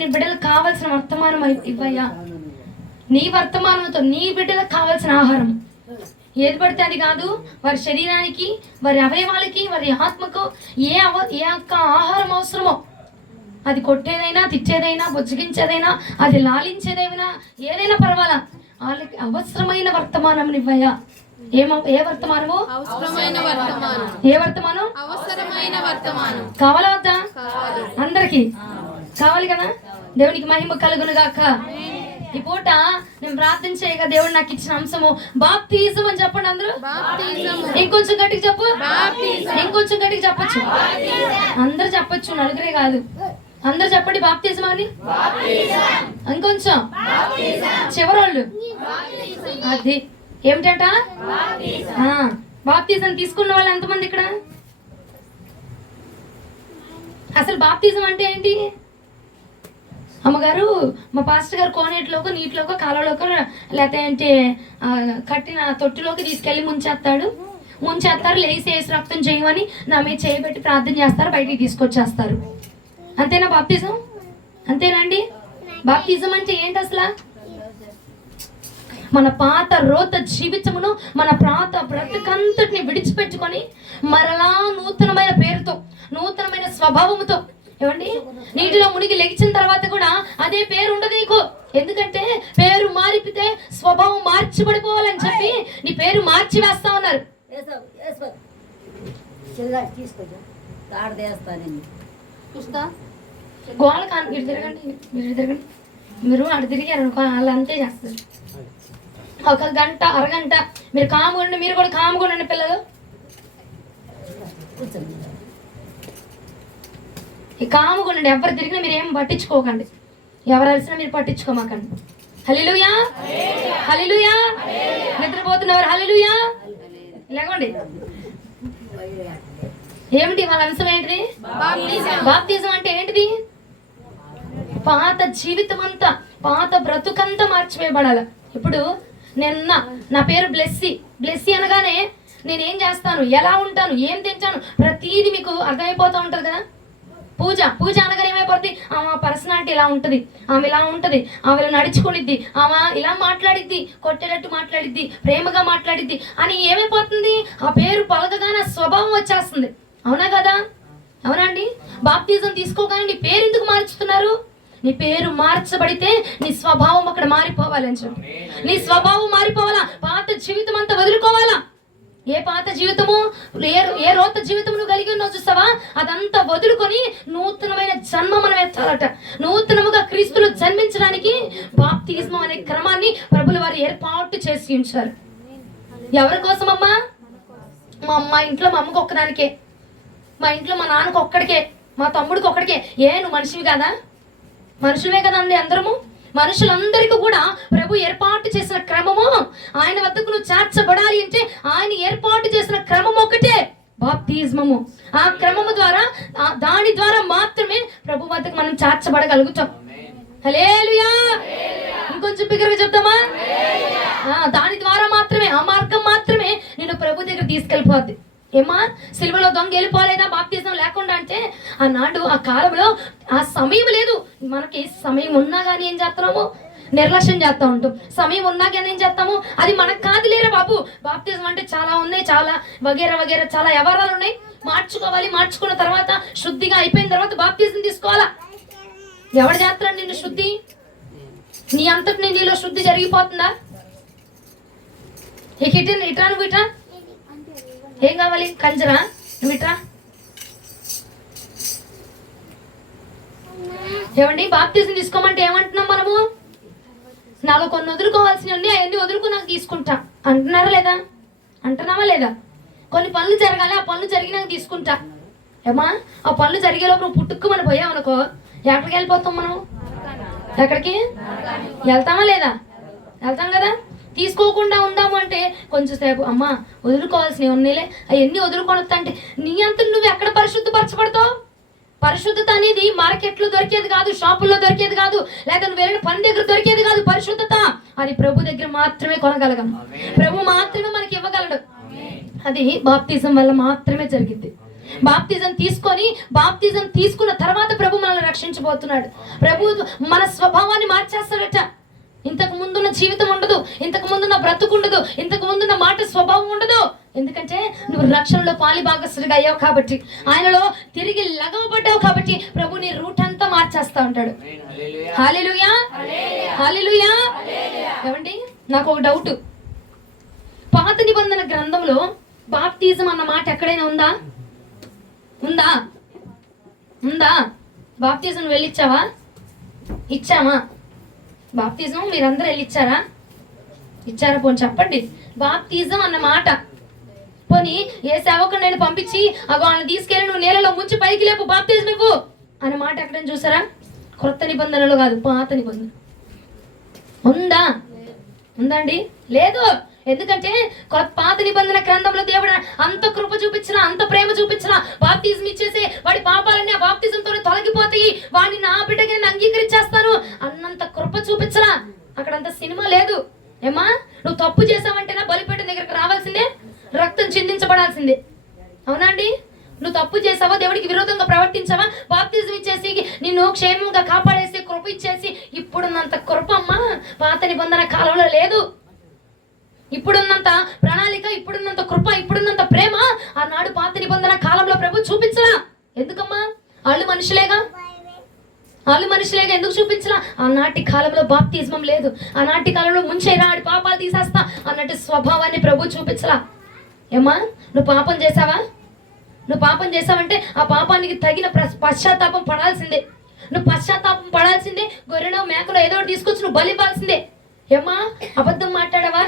నీ బిడ్డలకు కావాల్సిన వర్తమానం ఇవ్వయ్యా. నీ వర్తమానంతో నీ బిడ్డలకు కావాల్సిన ఆహారం ఏది పడితే అది కాదు. వారి శరీరానికి, వారి అవయవాలకి, వారి ఆత్మకు ఏ యొక్క ఆహారం అవసరమో, అది కొట్టేదైనా, తిట్టేదైనా, బుజ్జగించేదైనా, అది లాలించేదైనా, ఏదైనా పర్వాలా, వాళ్ళకి అవసరమైన వర్తమానం ఇవ్వయ్యా. ఏ వర్తమానము? ఏ వర్తమానం? కావాలా వద్దా? అందరికి కావాలి కదా. దేవునికి మహిమ కలుగును గాక. ఈ పూట నేను ప్రార్థన చేయగా దేవుడు నాకు ఇచ్చిన అంశము బాప్తిజం అని చెప్పండి అందరూ. ఇంకొంచెం గట్టిగా చెప్పు. ఇంకొంచెం గట్టిగా చెప్పచ్చు. అందరూ చెప్పచ్చు, నలుగురే కాదు. అందరూ చెప్పండి బాప్తిజం అని. ఇంకొంచెం చివరోళ్ళు అది ఏమిటట? బాప్తిజం తీసుకున్న వాళ్ళు ఎంతమంది ఇక్కడ? అసలు బాప్తిజం అంటే ఏంటి? అమ్మగారు, మా పాస్టర్ గారు కోనేటిలోకి, నీటిలోకి, కాలువలోకి, లేకపోతే అంటే కట్టిన తొట్టులోకి తీసుకెళ్ళి ముంచేస్తారు. లేసి రక్తం చేయమని నా మీద చేయబెట్టి ప్రార్థన చేస్తారు, బయటికి తీసుకొచ్చేస్తారు. అంతేనా బాప్తిజం? అంతేనండి. బాప్తిజం అంటే ఏంటి అసలు? మన పాత రోత జీవితమును, మన పాత బ్రతుకంతటిని విడిచిపెట్టుకొని మరలా నూతనమైన పేరుతో, నూతనమైన స్వభావముతో, ఏమండి, నీటిలో మునిగి లెగిచిన తర్వాత కూడా అదే పేరు ఉండదు నీకు. ఎందుకంటే పేరు మారిపితే స్వభావం మార్చిపడిపోవాలని చెప్పి నీ పేరు మార్చి వేస్తా ఉన్నారు. గోళ కాను, మీరు తిరగండి, మీరు అటు తిరిగారు అనుకో, వాళ్ళు అంతే చేస్తారు. ఒక గంట, అరగంట మీరు కాముగుండి, మీరు కూడా కాముగుండండి పిల్లలు. ఈ కాముగుండండి, ఎవరు తిరిగినా మీరు ఏం పట్టించుకోకండి, ఎవరు అరిసినా మీరు పట్టించుకోమాకండి. హల్లెలూయా, హల్లెలూయా. నిద్రపోతున్నవారు హల్లెలూయా లేకండి. ఏమిటి వాళ్ళ అంశం? ఏంటిది? బాప్తిజం అంటే ఏంటిది? పాత జీవితం అంతా, పాత బ్రతుకంతా మార్చివేయబడాలి. ఇప్పుడు నా పేరు బ్లెస్సీ అనగానే నేనేం చేస్తాను, ఎలా ఉంటాను, ఏం తింటాను, ప్రతీది మీకు అర్థమైపోతూ ఉంటుంది కదా. పూజ అనగానే ఏమైపోద్ది? ఆమె పర్సనాలిటీ ఇలా ఉంటుంది, ఆమె ఇలా ఉంటుంది, ఆమె ఇలా నడుచుకునిద్ది, ఆమె ఇలా మాట్లాడిద్ది, కొట్టేటట్టు మాట్లాడిద్ది, ప్రేమగా మాట్లాడిద్ది అని ఏమైపోతుంది? ఆ పేరు పలకగానే స్వభావం వచ్చేస్తుంది. అవునా కదా? అవునండి. బాప్తిజం తీసుకోగానే నీ పేరు ఎందుకు మార్చుతున్నారు? నీ పేరు మార్చబడితే నీ స్వభావం అక్కడ మారిపోవాలని చెప్పి, నీ స్వభావం మారిపోవాలా. పాత జీవితం అంతా వదులుకోవాలా. ఏ పాత జీవితము, ఏ రోత జీవితం నువ్వు కలిగి ఉన్నావు చూస్తావా, అదంతా వదులుకొని నూతనమైన జన్మ మనం ఎత్తాలట. నూతనముగా క్రీస్తులు జన్మించడానికి బాప్తిజం అనే క్రమాన్ని ప్రభుల వారు ఏర్పాటు చేసి ఉంచారు. ఎవరి కోసం అమ్మా? మా ఇంట్లో మా అమ్మకి ఒక్కదానికే, మా ఇంట్లో మా నాన్నకు ఒక్కడికే, మా తమ్ముడికి ఒక్కడికే. నువ్వు మనిషివి కదా? మనుషులే కదండి అందరము. మనుషులందరికీ కూడా ప్రభు ఏర్పాటు చేసిన క్రమము, ఆయన వద్దకు నువ్వు చేర్చబడాలి అంటే ఆయన ఏర్పాటు చేసిన క్రమం ఒకటే, బాప్తిజమము. ఆ క్రమము ద్వారా, దాని ద్వారా మాత్రమే ప్రభు వద్దకు మనం చేర్చబడగలుగుతాం. హల్లెలూయా. ఇంకొంచెం బిగ్గరగా చెప్తామా? దాని ద్వారా మాత్రమే, ఆ మార్గం మాత్రమే నిన్ను ప్రభు దగ్గర తీసుకెళ్ళిపోద్ది. ఏమా, సిలువలో దొంగ వెళ్ళిపోలేదా బాప్తిజం లేకుండా? అంటే ఆనాడు, ఆ కాలంలో ఆ సమయం లేదు. మనకి సమయం ఉన్నా కానీ ఏం చేస్తున్నాము? నిర్లక్ష్యం చేస్తూ ఉంటాం. సమయం ఉన్నా కానీ ఏం చేస్తాము? అది మనకు కాదు లేరా బాబు. బాప్తిజం అంటే చాలా ఉన్నాయి, చాలా వగేరా చాలా వ్యవహారాలు ఉన్నాయి. మార్చుకోవాలి. మార్చుకున్న తర్వాత, శుద్ధిగా అయిపోయిన తర్వాత బాప్తిజం తీసుకోవాలా. ఎవడు చేస్తాడు నిన్ను శుద్ధి? నీ అంతటి నీలో శుద్ధి జరిగిపోతుందా? ఇట్రా నువ్వు, ఇట్రా. ఏం కావాలి? కంజరా, నువ్వు ఇట్రా. ఏమండి, బాప్తిజం తీసుకోమంటే ఏమంటున్నాం మనము? నాలో కొన్ని వదులుకోవాల్సినవి ఉన్నాయి, అవన్నీ వదులుకో, నాకు తీసుకుంటా అంటున్నారా లేదా? అంటున్నావా లేదా? కొన్ని పనులు జరగాలి, ఆ పనులు జరిగినాక తీసుకుంటా. ఏమా, ఆ పనులు జరిగేలోపు నువ్వు పుట్టుక్కుమని పోయావు అనుకో, ఎక్కడికి వెళ్ళిపోతాం మనం? ఎక్కడికి వెళ్తామా లేదా? వెళ్తాం కదా. తీసుకోకుండా ఉందాము అంటే కొంచెం సేపు, అమ్మా వదులుకోవాల్సినవి ఉన్నాయిలే, అవన్నీ వదులుకొని వస్తా అంటే నీ అంతా నువ్వు ఎక్కడ పరిశుద్ధపరచబడతావు? పరిశుద్ధత అనేది మార్కెట్లో దొరికేది కాదు, షాపుల్లో దొరికేది కాదు, లేదా నువ్వు వెళ్ళిన పని దగ్గర దొరికేది కాదు. పరిశుద్ధత అది ప్రభు దగ్గర మాత్రమే కొనగలగం. ప్రభు మాత్రమే మనకి ఇవ్వగలడు. అది బాప్తిజం వల్ల మాత్రమే జరిగింది. బాప్తిజం తీసుకున్న తర్వాత ప్రభు మనల్ని రక్షించబోతున్నాడు. ప్రభు మన స్వభావాన్ని మార్చేస్తాడట. ఇంతకు ముందున్న జీవితం ఉండదు, ఇంతకు ముందున్న బ్రతుకు ఉండదు, ఇంతకు ముందున్న మాట స్వభావం ఉండదు. ఎందుకంటే నువ్వు రక్షణలో పాలి భాగస్తుడిగా అయ్యావు కాబట్టి, ఆయనలో తిరిగి లగవబడ్డావు కాబట్టి ప్రభు నీ రూట్ అంతా మార్చేస్తా ఉంటాడు. హల్లెలూయా, హల్లెలూయా. ఏమండి, నాకు ఒక డౌట్. పాత నిబంధన గ్రంథంలో బాప్తిజం అన్న మాట ఎక్కడైనా ఉందా? ఉందా? ఉందా? బాప్తిజం వెళ్ళిచ్చావా? ఇచ్చామా? బాప్తిజం మీరందరూ వెళ్ళిచ్చారా? ఇచ్చారా? పోనీ చెప్పండి. బాప్తిజం అన్న మాట పోనీ ఏ సేవకుడు నేను పంపించి వాళ్ళని తీసుకెళ్ళి నువ్వు నీళ్ళలో ముంచి పైకి లేపు బాప్తిజం ఇవ్వు అన్న మాట ఎక్కడైనా చూసారా? కొత్త నిబంధనలో కాదు, పాత నిబంధన. ఉందా? ఉందండి? లేదు. ఎందుకంటే పాత నిబంధన గ్రంథంలో దేవుడు అంత కృప చూపించిన, అంత ప్రేమ చూపించిన, బాప్తిజం ఇచ్చేసి వాడి పాపాలన్నీ ఆ బాప్తిజంతో తొలగిపోతాయి, వాడిని నా బిడ్డగా నేను అంగీకరించేస్తాను అన్నంత కృప చూపించరా. అక్కడంత సినిమా లేదు. ఏమా, నువ్వు తప్పు చేసావంటేనా బలిపీఠం దగ్గరికి రావాల్సిందే, రక్తం చిందించబడాల్సిందే. అవునా అండి? నువ్వు తప్పు చేసావా, దేవుడికి విరోధంగా ప్రవర్తించావా, బాప్తిజం ఇచ్చేసి నిన్ను క్షేమంగా కాపాడేసి కృప ఇచ్చేసి ఇప్పుడున్నంత కృప అమ్మా పాత నిబంధన కాలంలో లేదు. ఇప్పుడున్నంత ప్రణాళిక, ఇప్పుడున్నంత కృప, ఇప్పుడున్నంత ప్రేమ ఆనాడు పాత నిబంధన కాలంలో ప్రభు చూపించరా. ఎందుకమ్మా? వాళ్ళు మనుషులేగా, ఎందుకు చూపించరా? ఆనాటి కాలంలో బాప్తిజం లేదు, ఆనాటి కాలంలో ముంచేరా ఆడి పాపాలు తీసేస్తా అన్నట్టు స్వభావాన్ని ప్రభు చూపించరా. ఏమ్మా, నువ్వు పాపం చేసావంటే ఆ పాపానికి తగిన పశ్చాత్తాపం పడాల్సిందే. నువ్వు పశ్చాత్తాపం పడాల్సిందే. గొర్రెలో మేకలో ఏదో తీసుకొచ్చి నువ్వు బలి ఇవ్వాల్సిందే. ఏమ్మా, అబద్ధం మాట్లాడావా?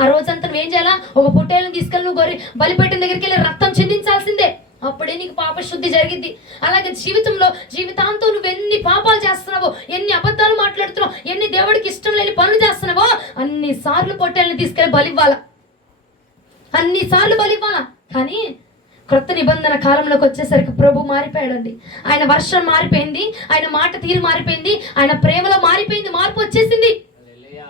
ఆ రోజంతా నువ్వేం చేయాలా? ఒక పొట్టేలను తీసుకెళ్ళి నువ్వు బలిపీఠం దగ్గరికి వెళ్ళి రక్తం చిందించాల్సిందే. అప్పుడే నీకు పాప శుద్ధి జరిగిద్ది. అలాగే జీవితాంతం నువ్వు ఎన్ని పాపాలు చేస్తున్నావో, ఎన్ని అబద్ధాలు మాట్లాడుతున్నావు, ఎన్ని దేవుడికి ఇష్టం లేని పనులు చేస్తున్నావో అన్నిసార్లు పొట్టేలను తీసుకెళ్ళి బలివ్వాలా, అన్నిసార్లు బలివ్వాలా. కానీ క్రొత్త నిబంధన కాలంలోకి వచ్చేసరికి ప్రభు మారిపోయాడండి. ఆయన వర్షం మారిపోయింది, ఆయన మాట తీరు మారిపోయింది, ఆయన ప్రేమలో మారిపోయింది, మార్పు వచ్చేసింది.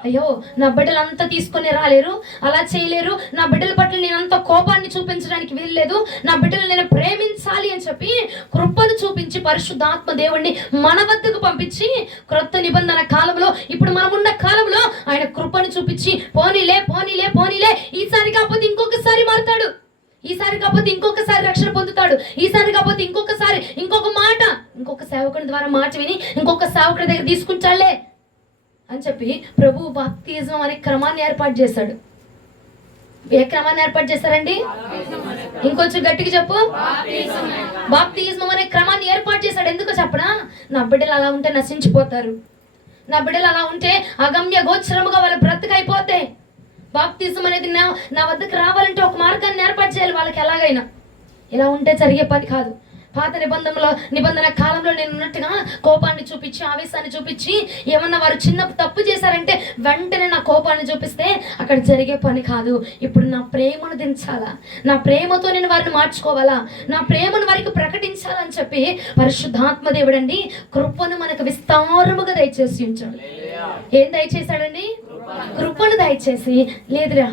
అయ్యో, నా బిడ్డలు అంతా తీసుకొని రాలేరు, అలా చేయలేరు, నా బిడ్డల పట్ల నేను అంత కోపాన్ని చూపించడానికి వీల్లేదు, నా బిడ్డలు నేను ప్రేమించాలి అని చెప్పి కృపను చూపించి పరిశుద్ధాత్మ దేవుణ్ణి మన వద్దకు పంపించి క్రొత్త నిబంధన కాలంలో, ఇప్పుడు మనం ఉన్న కాలంలో ఆయన కృపను చూపించి పోనీలే ఈసారి కాకపోతే ఇంకొకసారి మారుతాడు, ఈసారి కాకపోతే ఇంకొకసారి రక్షణ పొందుతాడు, ఈసారి కాకపోతే ఇంకొకసారి ఇంకొక మాట ఇంకొక సేవకుడి ద్వారా మాట విని ఇంకొక సేవకుడి దగ్గర తీసుకుంటాడులే అని చెప్పి ప్రభు బాప్తిజం అనే క్రమాన్ని ఏర్పాటు చేశాడు. ఏ క్రమాన్ని ఏర్పాటు చేశారండి? ఇంకొంచెం గట్టిగా చెప్పు. బాప్తిజం అనే క్రమాన్ని ఏర్పాటు చేశాడు. ఎందుకో చెప్పనా? నా బిడ్డలు అలా ఉంటే నశించిపోతారు, నా బిడ్డలు అలా ఉంటే అగమ్య గోచరముగా వాళ్ళ బ్రతుకైపోతే. బాప్తిజం అనేది నా వద్దకు రావాలంటే ఒక మార్గాన్ని ఏర్పాటు చేయాలి వాళ్ళకి. ఎలాగైనా ఇలా ఉంటే జరిగే పని కాదు. పాత నిబంధన కాలంలో నేను ఉన్నట్టుగా కోపాన్ని చూపించి, ఆవేశాన్ని చూపించి, ఏమన్నా వారు చిన్న తప్పు చేశారంటే వెంటనే నా కోపాన్ని చూపిస్తే అక్కడ జరిగే పని కాదు. ఇప్పుడు నా ప్రేమను దించాలా, నా ప్రేమతో నేను వారిని మార్చుకోవాలా, నా ప్రేమను వారికి ప్రకటించాలని చెప్పి పరిశుద్ధాత్మ దేవుడండి కృపను మనకు విస్తారముగా దయచేసి ఉంచాడు. ఏం దయచేశాడండి? కృపను దయచేసి, లేదురా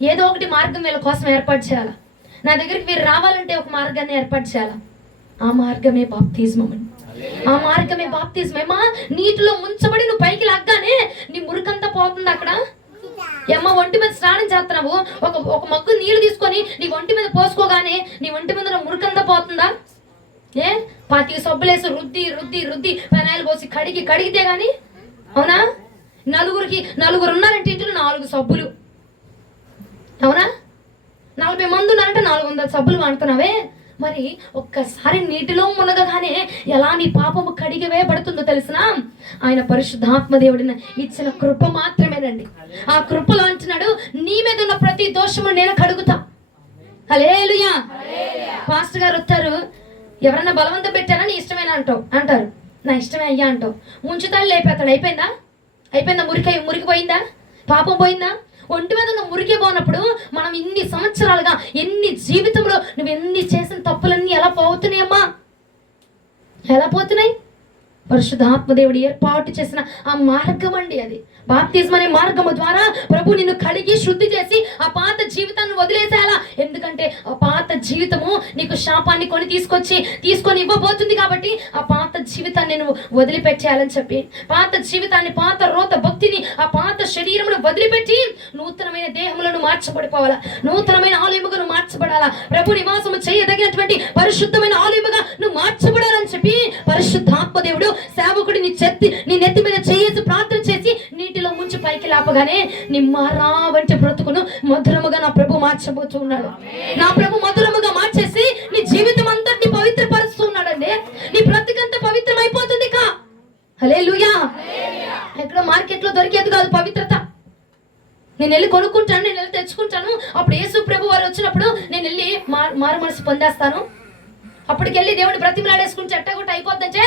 ఏదో ఒకటి మార్గం వీళ్ళ కోసం ఏర్పాటు చేయాలా, నా దగ్గరికి వీరు రావాలంటే ఒక మార్గాన్ని ఏర్పాటు చేయాలా. ఆ మార్గమే బాప్తిజం. ఆ మార్గమే బాప్తిజం. ఏమా, నీటిలో ముంచబడి నువ్వు పైకి లాగ్గానే నీ మురికంతా పోతుంది. అక్కడ ఏమ్మా, ఒంటి మీద స్నానం చేస్తున్నావు, ఒక మగ్గు నీళ్లు తీసుకొని నీ ఒంటి మీద పోసుకోగానే నీ ఒంటి మీద మురికంతా పోతుందా? ఏ పాతికి సబ్బులేసి రుద్ది పెనాయిలు పోసి కడిగితే గాని, అవునా? నలుగురు ఉన్నారంటే ఇంట్లో 4 సబ్బులు, అవునా? 40 మంది ఉన్నారంటే 400 సబ్బులు వాడుతున్నావే. మరి ఒక్కసారి నీటిలో మునగగానే ఎలా నీ పాపము కడిగివేయబడుతుందో తెలిసిన ఆయన పరిశుద్ధాత్మ దేవుడిని ఇచ్చిన కృప మాత్రమేనండి. ఆ కృపలో అంటున్నాడు, నీ మీద ఉన్న ప్రతి దోషము నేను కడుగుతా. హల్లెలూయా. పాస్టర్ గారు వస్తారు, ఎవరన్నా బలవంతం పెట్టారా నీ ఇష్టమేనా అంటారు. నా ఇష్టమే అయ్యా అంటావు. ముంచుతాడు, లేపేస్తాడు. అయిపోయిందా? మురికిపోయిందా? పాపం పోయిందా? ఒంటి మీద ఉన్న మురికే పోనప్పుడు మనం ఇన్ని సంవత్సరాలుగా, ఎన్ని జీవితంలో నువ్వు ఎన్ని చేసిన తప్పులన్నీ ఎలా పోతున్నాయమ్మా? ఎలా పోతున్నాయి? పరిశుద్ధాత్మదేవుడు ఏర్పాటు చేసిన ఆ మార్గం అండి అది. బాప్తిజం అనే మార్గము ద్వారా ప్రభు నిన్ను కడిగి శుద్ధి చేసి ఆ పాత జీవితాన్ని వదిలేసేయాలా. ఎందుకంటే ఆ పాత జీవితము నీకు శాపాన్ని తీసుకొని ఇవ్వబోతుంది. కాబట్టి ఆ పాత జీవితాన్ని నువ్వు వదిలిపెట్టేయాలని చెప్పి, పాత జీవితాన్ని, పాత రోత భక్తిని, ఆ పాత శరీరమును వదిలిపెట్టి నూతనమైన దేహములను మార్చబడిపోవాలా, నూతనమైన ఆలయముగా నువ్వు మార్చబడాలా, ప్రభు నివాసము చేయదగినటువంటి పరిశుద్ధమైన ఆలయముగా నువ్వు మార్చబడాలని చెప్పి పరిశుద్ధాత్మ దేవుడు సేవకుడు నీ నెత్తి మీద చేసి ప్రార్థన చేసి నీటిలో ముంచి పైకి లేపగానే నీ మారా వంటి బ్రతుకును మధురముగా నా ప్రభు మార్చబోతూ ఉన్నాడు. నా ప్రభు మధురముగా మార్చేసి నీ జీవితం అంతటిని పవిత్రపరుస్తూ ఉన్నాడండి. నీ బ్రతుకంతా పవిత్రం అయిపోతుంది. హల్లెలూయా. ఎక్కడ మార్కెట్లో దొరికేది కాదు పవిత్రత. నేను వెళ్ళి కొనుక్కుంటాను, నేను వెళ్ళి తెచ్చుకుంటాను. అప్పుడు యేసు ప్రభు వారు వచ్చినప్పుడు నేను వెళ్ళి మారు మనసు పొందేస్తాను. అప్పటికెళ్ళి దేవుడు బ్రతిమలాడేసుకుని చెట్టగొట్ట అయిపోద్దంటే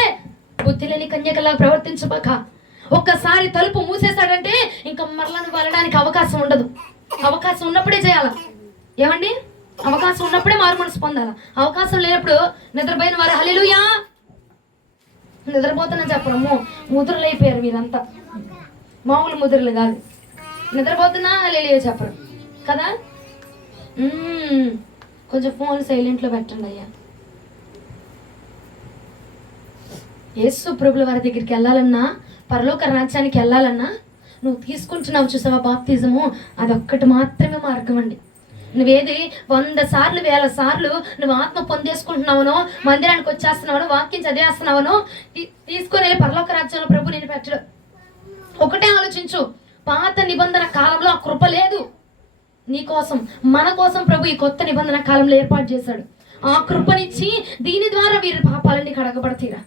బుద్ధి లేని కన్యకలా ప్రవర్తించబాక. ఒక్కసారి తలుపు మూసేశాడంటే ఇంకా మరలా నువ్వు వెళ్ళడానికి అవకాశం ఉండదు. అవకాశం ఉన్నప్పుడే చేయాల. ఏమండి, అవకాశం ఉన్నప్పుడే మారు మనసు పొందాల. అవకాశం లేనప్పుడు నిద్రపోయిన వారు హల్లెలూయా నిద్రపోతానని చెప్పడము. ముద్రలు అయిపోయారు మీరంతా, మామూలు ముద్రలు కాదు. నిద్రపోతున్నా హల్లెలూయా చెప్పరు కదా. కొంచెం ఫోన్ సైలెంట్లో పెట్టండి అయ్యా. యేసు ప్రభుల వారి దగ్గరికి వెళ్ళాలన్నా, పరలోక రాజ్యానికి వెళ్ళాలన్నా నువ్వు తీసుకుంటున్నావు చూసావా బాప్తిజము, అదొక్కటి మాత్రమే మార్గం అండి. నువ్వేది 100 సార్లు 1000 సార్లు నువ్వు ఆత్మ పొందేసుకుంటున్నావనో, మందిరానికి వచ్చేస్తున్నావనో, వాక్యం చదివేస్తున్నావనో తీసుకొని వెళ్ళి పరలోక రాజ్యంలో ప్రభు నేను పెట్టడు. ఒకటే ఆలోచించు, పాత నిబంధన కాలంలో ఆ కృప లేదు నీకోసం. మన కోసం ప్రభు ఈ కొత్త నిబంధన కాలంలో ఏర్పాటు చేశాడు. ఆ కృపనిచ్చి దీని ద్వారా వీరి పాపాలన్నీ కడగబడతారా.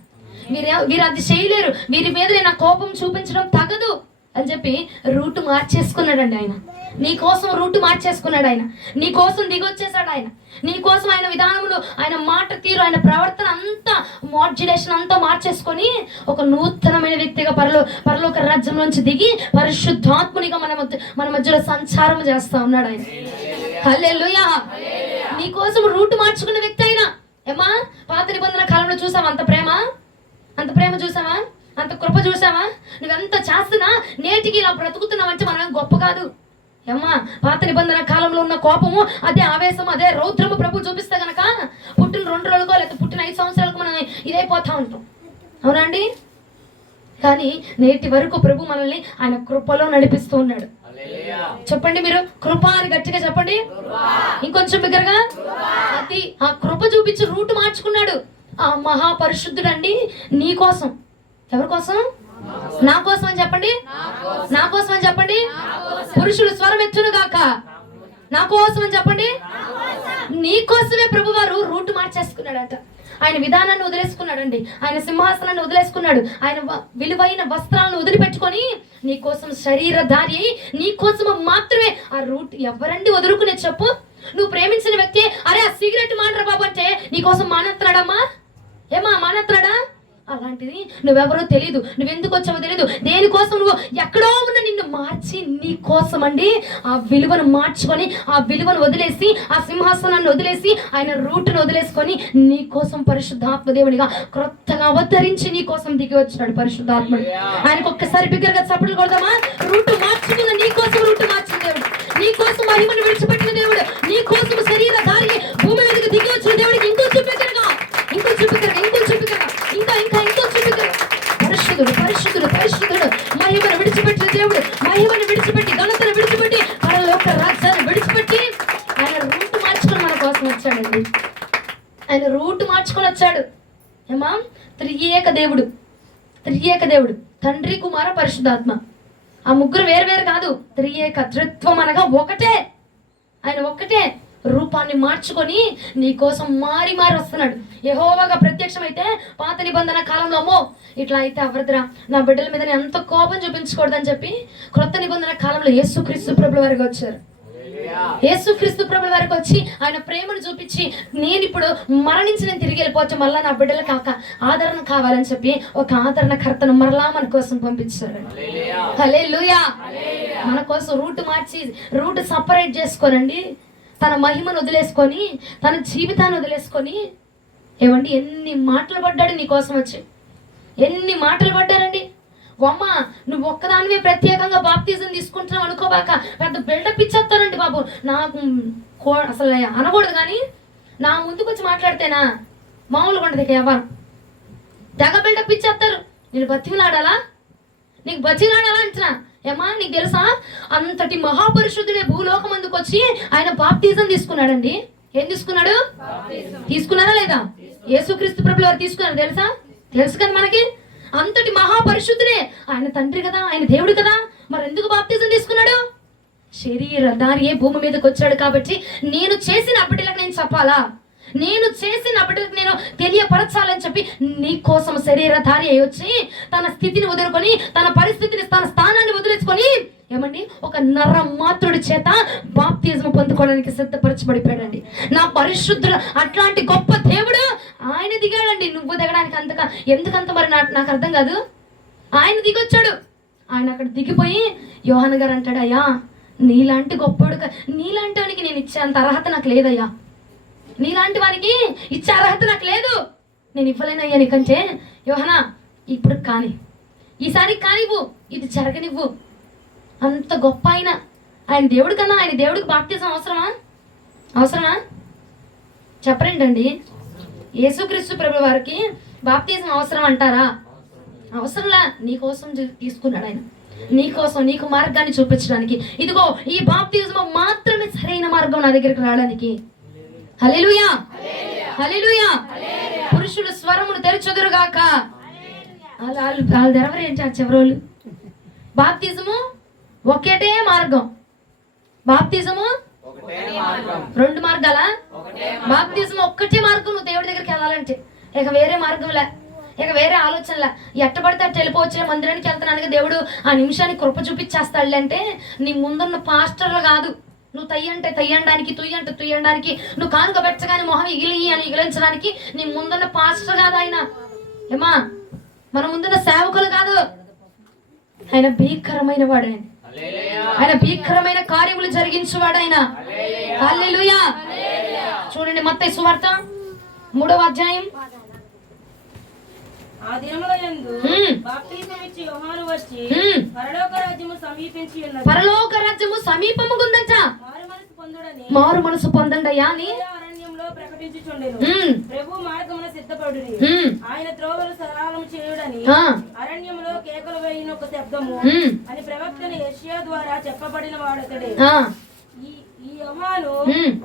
వీరు అది చేయలేరు, వీరి మీద నా కోపం చూపించడం తగదు అని చెప్పి రూట్ మార్చేసుకున్నాడండి ఆయన. నీ కోసం రూట్ మార్చేసుకున్నాడు ఆయన. నీ కోసం దిగొచ్చేసాడు ఆయన. నీ కోసం ఆయన విధానములు, ఆయన మాట తీరు, ఆయన ప్రవర్తన అంతా మాడ్యులేషన్ అంతా మార్చేసుకొని ఒక నూతనమైన వ్యక్తిగా పరలోక రాజ్యంలోంచి దిగి పరిశుద్ధాత్మునిగా మన మధ్యలో సంచారం చేస్తా ఉన్నాడు ఆయన. హల్లెలూయా. నీ కోసం రూట్ మార్చుకున్న వ్యక్తి ఆయన. ఏమా, పాత నిబంధన కాలంలో చూసావా అంత ప్రేమ చూసావా, అంత కృప చూసావా? నువ్వెంత చేస్తున్నా నేటికి ఇలా బ్రతుకుతున్నావంటే మనం గొప్ప కాదు. ఏమ్మా, పాత నిబంధన కాలంలో ఉన్న కోపము, అదే ఆవేశం, అదే రౌద్రము ప్రభు చూపిస్తే గనక పుట్టిన 2 రోజులకో లేకపోతే పుట్టిన 5 సంవత్సరాలకు మనం ఇదైపోతా ఉంటాం. అవునండి. కానీ నేటి వరకు ప్రభు మనల్ని ఆయన కృపలో నడిపిస్తూ ఉన్నాడు. చెప్పండి మీరు, కృప అని గట్టిగా చెప్పండి, ఇంకొంచెం బిగ్గరగా. అది ఆ కృప చూపించి రూట్ మార్చుకున్నాడు. ఆ మహాపరిశుద్ధుడండి నీ కోసం. ఎవరి కోసం? నా కోసం అని చెప్పండి, నా కోసం అని చెప్పండి. పురుషులు స్వరం ఎత్తును గాక, నా కోసం అని చెప్పండి. నీ కోసమే ప్రభు వారు రూట్ మార్చేసుకున్నాడట. ఆయన విధానాన్ని వదిలేసుకున్నాడండి, ఆయన సింహాసనాన్ని వదిలేసుకున్నాడు, ఆయన విలువైన వస్త్రాలను వదిలిపెట్టుకొని నీ కోసం శరీరధారి, నీ కోసం మాత్రమే ఆ రూట్. ఎవరండి వదులుకునే చెప్పు? నువ్వు ప్రేమించిన వ్యక్తి అరే ఆ సిగరెట్ మానరా బాబు అంటే నీ కోసం మానేస్తున్నాడమ్మా. ఏమా మానేస్తున్నాడా? అలాంటిది నువ్వెవరో తెలియదు, నువ్వెందుకు వచ్చావో తెలియదు, దేనికోసం నువ్వు ఎక్కడో ఉన్న నిన్ను మార్చి నీ కోసం అండి ఆ విలువను మార్చుకొని, ఆ విలువను వదిలేసి, ఆ సింహాసనాన్ని వదిలేసి, ఆయన రూట్ను వదిలేసుకొని నీ కోసం పరిశుద్ధాత్మ దేవునిగా క్రొత్తగా అవతరించి నీ కోసం దిగి వచ్చినాడు పరిశుద్ధాత్ముడు. ఆయనకు ఒక్కసారి బిగ్గరగా చప్పట్లు కొడదామా? రూట్ మార్చుకున్న నీ కోసం రూట్ మార్చిన దేవుడు, నీ కోసం మహిమను విడిచిపెట్టిన దేవుడు, నీ కోసం శరీరధారి భూమి మీదకి దిగి వచ్చిన దేవుడికి ఇంకొంచెం బిగ్గరగా, ఇంకొంచెం బిగ్గరగా, ఇంకొంచెం బిగ్గరగా, ఇంకా ఇంకా ఇంకొంచెం బిగ్గరగా. పరిశుద్ధుడు పరిశుద్ధుడు పరిశుద్ధుడు. మహిమను విడిచిపెట్టిన దేవుడు, మహిమను విడిచిపెట్టి, ఘనతను విడిచిపెట్టి, పరలోక రాజ్యాన్ని విడిచిపెట్టి ఆయన రూట్ మార్చుకొని మన కోసం వచ్చాడండి. ఆయన రూట్ మార్చుకొని వచ్చాడు. ఏమా, త్రియేక దేవుడు, త్రియేక దేవుడు, తండ్రి, కుమార, పరిశుద్ధాత్మ. ఆ ముగ్గురు వేరు కాదు, త్రియేక త్రిత్వం అనగా ఒకటే. ఆయన ఒక్కటే రూపాన్ని మార్చుకొని నీ కోసం మారి వస్తున్నాడు. యెహోవాగా ప్రత్యక్షమైతే పాత నిబంధన కాలంలో అమ్మో ఇట్లా అయితే అవరదురా, నా బిడ్డల మీద ఎంత కోపం చూపించకూడదని చెప్పి క్రొత్త నిబంధన కాలంలో యేసుక్రీస్తు ప్రభుల వారికి వచ్చారు. యేసుక్రీస్తు ప్రభుల వారికి వచ్చి ఆయన ప్రేమను చూపించి, నేను ఇప్పుడు మరణించి నేను తిరిగి వెళ్ళిపోవచ్చు, మళ్ళా నా బిడ్డలు ఆదరణ కావాలని చెప్పి ఒక ఆదరణకర్తను మరలా మన కోసం పంపించారు. హల్లెలూయా. మన కోసం రూట్ మార్చి, రూట్ సపరేట్ చేసుకోనండి, తన మహిమను వదిలేసుకొని, తన జీవితాన్ని వదిలేసుకొని, ఏమండి ఎన్ని మాటలు పడ్డాడు నీ కోసం వచ్చి. ఎన్ని మాటలు పడ్డారండి. అమ్మ నువ్వు ఒక్కదానివే ప్రత్యేకంగా బాప్తిజం తీసుకుంటున్నావు అనుకోబాక, పెద్ద బిల్డప్ ఇచ్చేస్తానండి బాబు. నాకు అసలు అనకూడదు కానీ నా ముందుకు వచ్చి మాట్లాడితేనా మామూలుగా ఉండదు. ఇక ఎవరు తెగ బిల్డప్ ఇచ్చేస్తారు. నేను బతికిలాడాలా, నీకు బతికిలాడాలా అంటున్నా. ఏమా నీకు తెలుసా, అంతటి మహాపరిశుద్ధుడే భూలోకం అందుకు వచ్చి ఆయన బాప్తిజం తీసుకున్నాడండి. ఏం తీసుకున్నాడు? తీసుకున్నారా లేదా? యేసుక్రీస్తు ప్రభువు వారు తీసుకున్నారు. తెలుసు కదా మనకి. అంతటి మహాపరిశుద్ధుడే, ఆయన తండ్రి కదా, ఆయన దేవుడు కదా, మరి ఎందుకు బాప్తిజం తీసుకున్నాడు? శరీరధారియే భూమి మీదకి వచ్చాడు కాబట్టి నేను చేసిన బిడ్డలకు నేను చెప్పాలా, నేను చేసిన బిడ్డలకు నేను తెలియపరచాలని చెప్పి నీ కోసం శరీరధారి అయి వచ్చి తన స్థితిని వదులుకొని, తన పరిస్థితిని, తన స్థానాన్ని వదిలేసుకొని ఏమండి ఒక నర మాత్రుడి చేత బాప్తిజం పొందుకోవడానికి సిద్ధపరచబడిపోయాడండి. నా పరిశుద్ధుడు అట్లాంటి గొప్ప దేవుడు ఆయన దిగాడండి. నువ్వు దిగడానికి అంతగా ఎందుకంత మరి నాకు అర్థం కాదు. ఆయన దిగొచ్చాడు. ఆయన అక్కడ దిగిపోయి యోహాను గారు అంటాడు, అయ్యా నీలాంటి గొప్పడు, నీలాంటి వానికి నేను ఇచ్చే అంత అర్హత నాకు లేదయ్యా, నీలాంటి వానికి ఇచ్చే అర్హత నాకు లేదు, నేను ఇవ్వలేనయ్యా నీకంటే. యోహానా ఇప్పుడు కాని, ఈసారి కానివ్వు, ఇది జరగనివ్వు. అంత గొప్ప ఆయన దేవుడు కన్నా ఆయన దేవుడికి బాప్తిజం అవసరమా చెప్పరేంటండి? యేసుక్రీస్తు ప్రభువు వారికి బాప్తిజం అవసరం అంటారా? అవసరంలా. నీకోసం తీసుకున్నాడు ఆయన, నీకోసం, నీకు మార్గాన్ని చూపించడానికి. ఇదిగో ఈ బాప్తిజం మాత్రమే సరైన మార్గం నా దగ్గరికి రావడానికి. హల్లెలూయా, హల్లెలూయా. పురుషుడు స్వరమును తెరచుదురుగాక. వాళ్ళు తెరవరేంటి ఆ చివరోళ్ళు? బాప్తిజము ఒకటే మార్గం. బాప్తిజము రెండు మార్గాలా? బాప్తిజం ఒక్కటే మార్గం. నువ్వు దేవుడి దగ్గరికి వెళ్ళాలంటే ఇక వేరే మార్గంలే, ఇక వేరే ఆలోచనలే. ఎట్టబడితే అట్ట వెళ్ళిపోవచ్చు. మందిరానికి వెళ్తున్నాను దేవుడు ఆ నిమిషానికి కృప చూపించేస్తాడు అంటే నీ ముందున్న పాస్టర్లు కాదు. నువ్వు తయ్యంటే తయ్యడానికి, తుయ్యంటే తుయ్యడానికి, నువ్వు కానుక పెట్టగానే మొహం అని ఇగిలించడానికి నీ ముందున్న పాస్టర్ కాదు ఆయన. ఏమా మన ముందున్న సేవకులు కాదు. ఆయన భీకరమైన వాడు, ఆయన భీకరమైన కార్యములు జరిగించేవాడు ఆయన. హల్లెలూయా. చూడండి మత్తయి సువార్త 3వ అధ్యాయం. ఆ దినముల యందు బాప్తిజం ఇచ్చి యోహాను వచ్చి పరలోక రాజ్యము సమీపించి ఉన్నది, పరలోక రాజ్యము సమీపముగుందట, మారు మనసు పొందండి అయ్యా అని అరణ్యంలో ప్రకటించుచుండెను. ప్రభు మార్గమున సిద్ధపడుడి, ఆయన త్రోవలు సరళము చేయుడని అరణ్యంలో కేకలు వేయిన ఒక శబ్దము అని ప్రవక్తని యెషయా ద్వారా చెప్పబడిన వాడతడే. ఈ యోహాను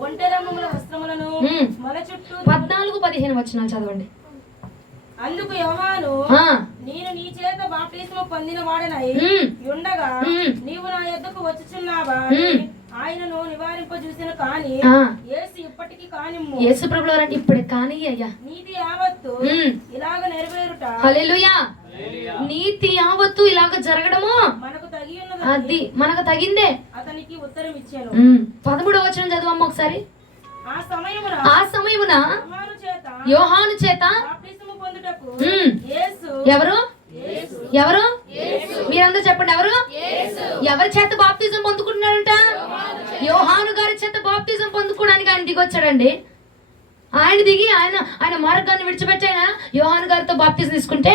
ఒంటెరమ్ముల వస్త్రములను మొల చుట్టూ 14-15 వచనాలు చదవండి. అందుకు యోహాను, నేను నీ చేత బాప్తిస్మము పొందిన వాడనై ఉండగా నీవు నా యొద్దకు వచ్చుచున్నావా? ఆయనను నివారింప చూసిన కానీ యేసు ఇప్పటికి కానిమ్ము. యేసు ప్రభువు వారు ఇప్పుడు కానీ అయ్యా నీతి యావత్తు ఇలాగ నెరవేరుట. హల్లెలూయా. నీతి యావత్తు ఇలాగ జరగడము మనకు తగి ఉన్నది, అది మనకు తగిందే. అతనికి ఉత్తరం ఇచ్చాను. 13వ వచనం చదువమ్మ ఒకసారి. ఆ సమయమున యోహాను చేత ఎవరు మీరందరూ చెప్పండి, ఎవరి చేత బాప్తిజం పొందుకుంటున్నాడంట? యోహాను గారి చేత బాప్తిజం పొందుకోవడానికి ఆయన దిగొచ్చాడండి. ఆయన దిగి ఆయన మార్గాన్ని విడిచిపెట్టి ఆయన యోహాను గారితో బాప్తిజం తీసుకుంటే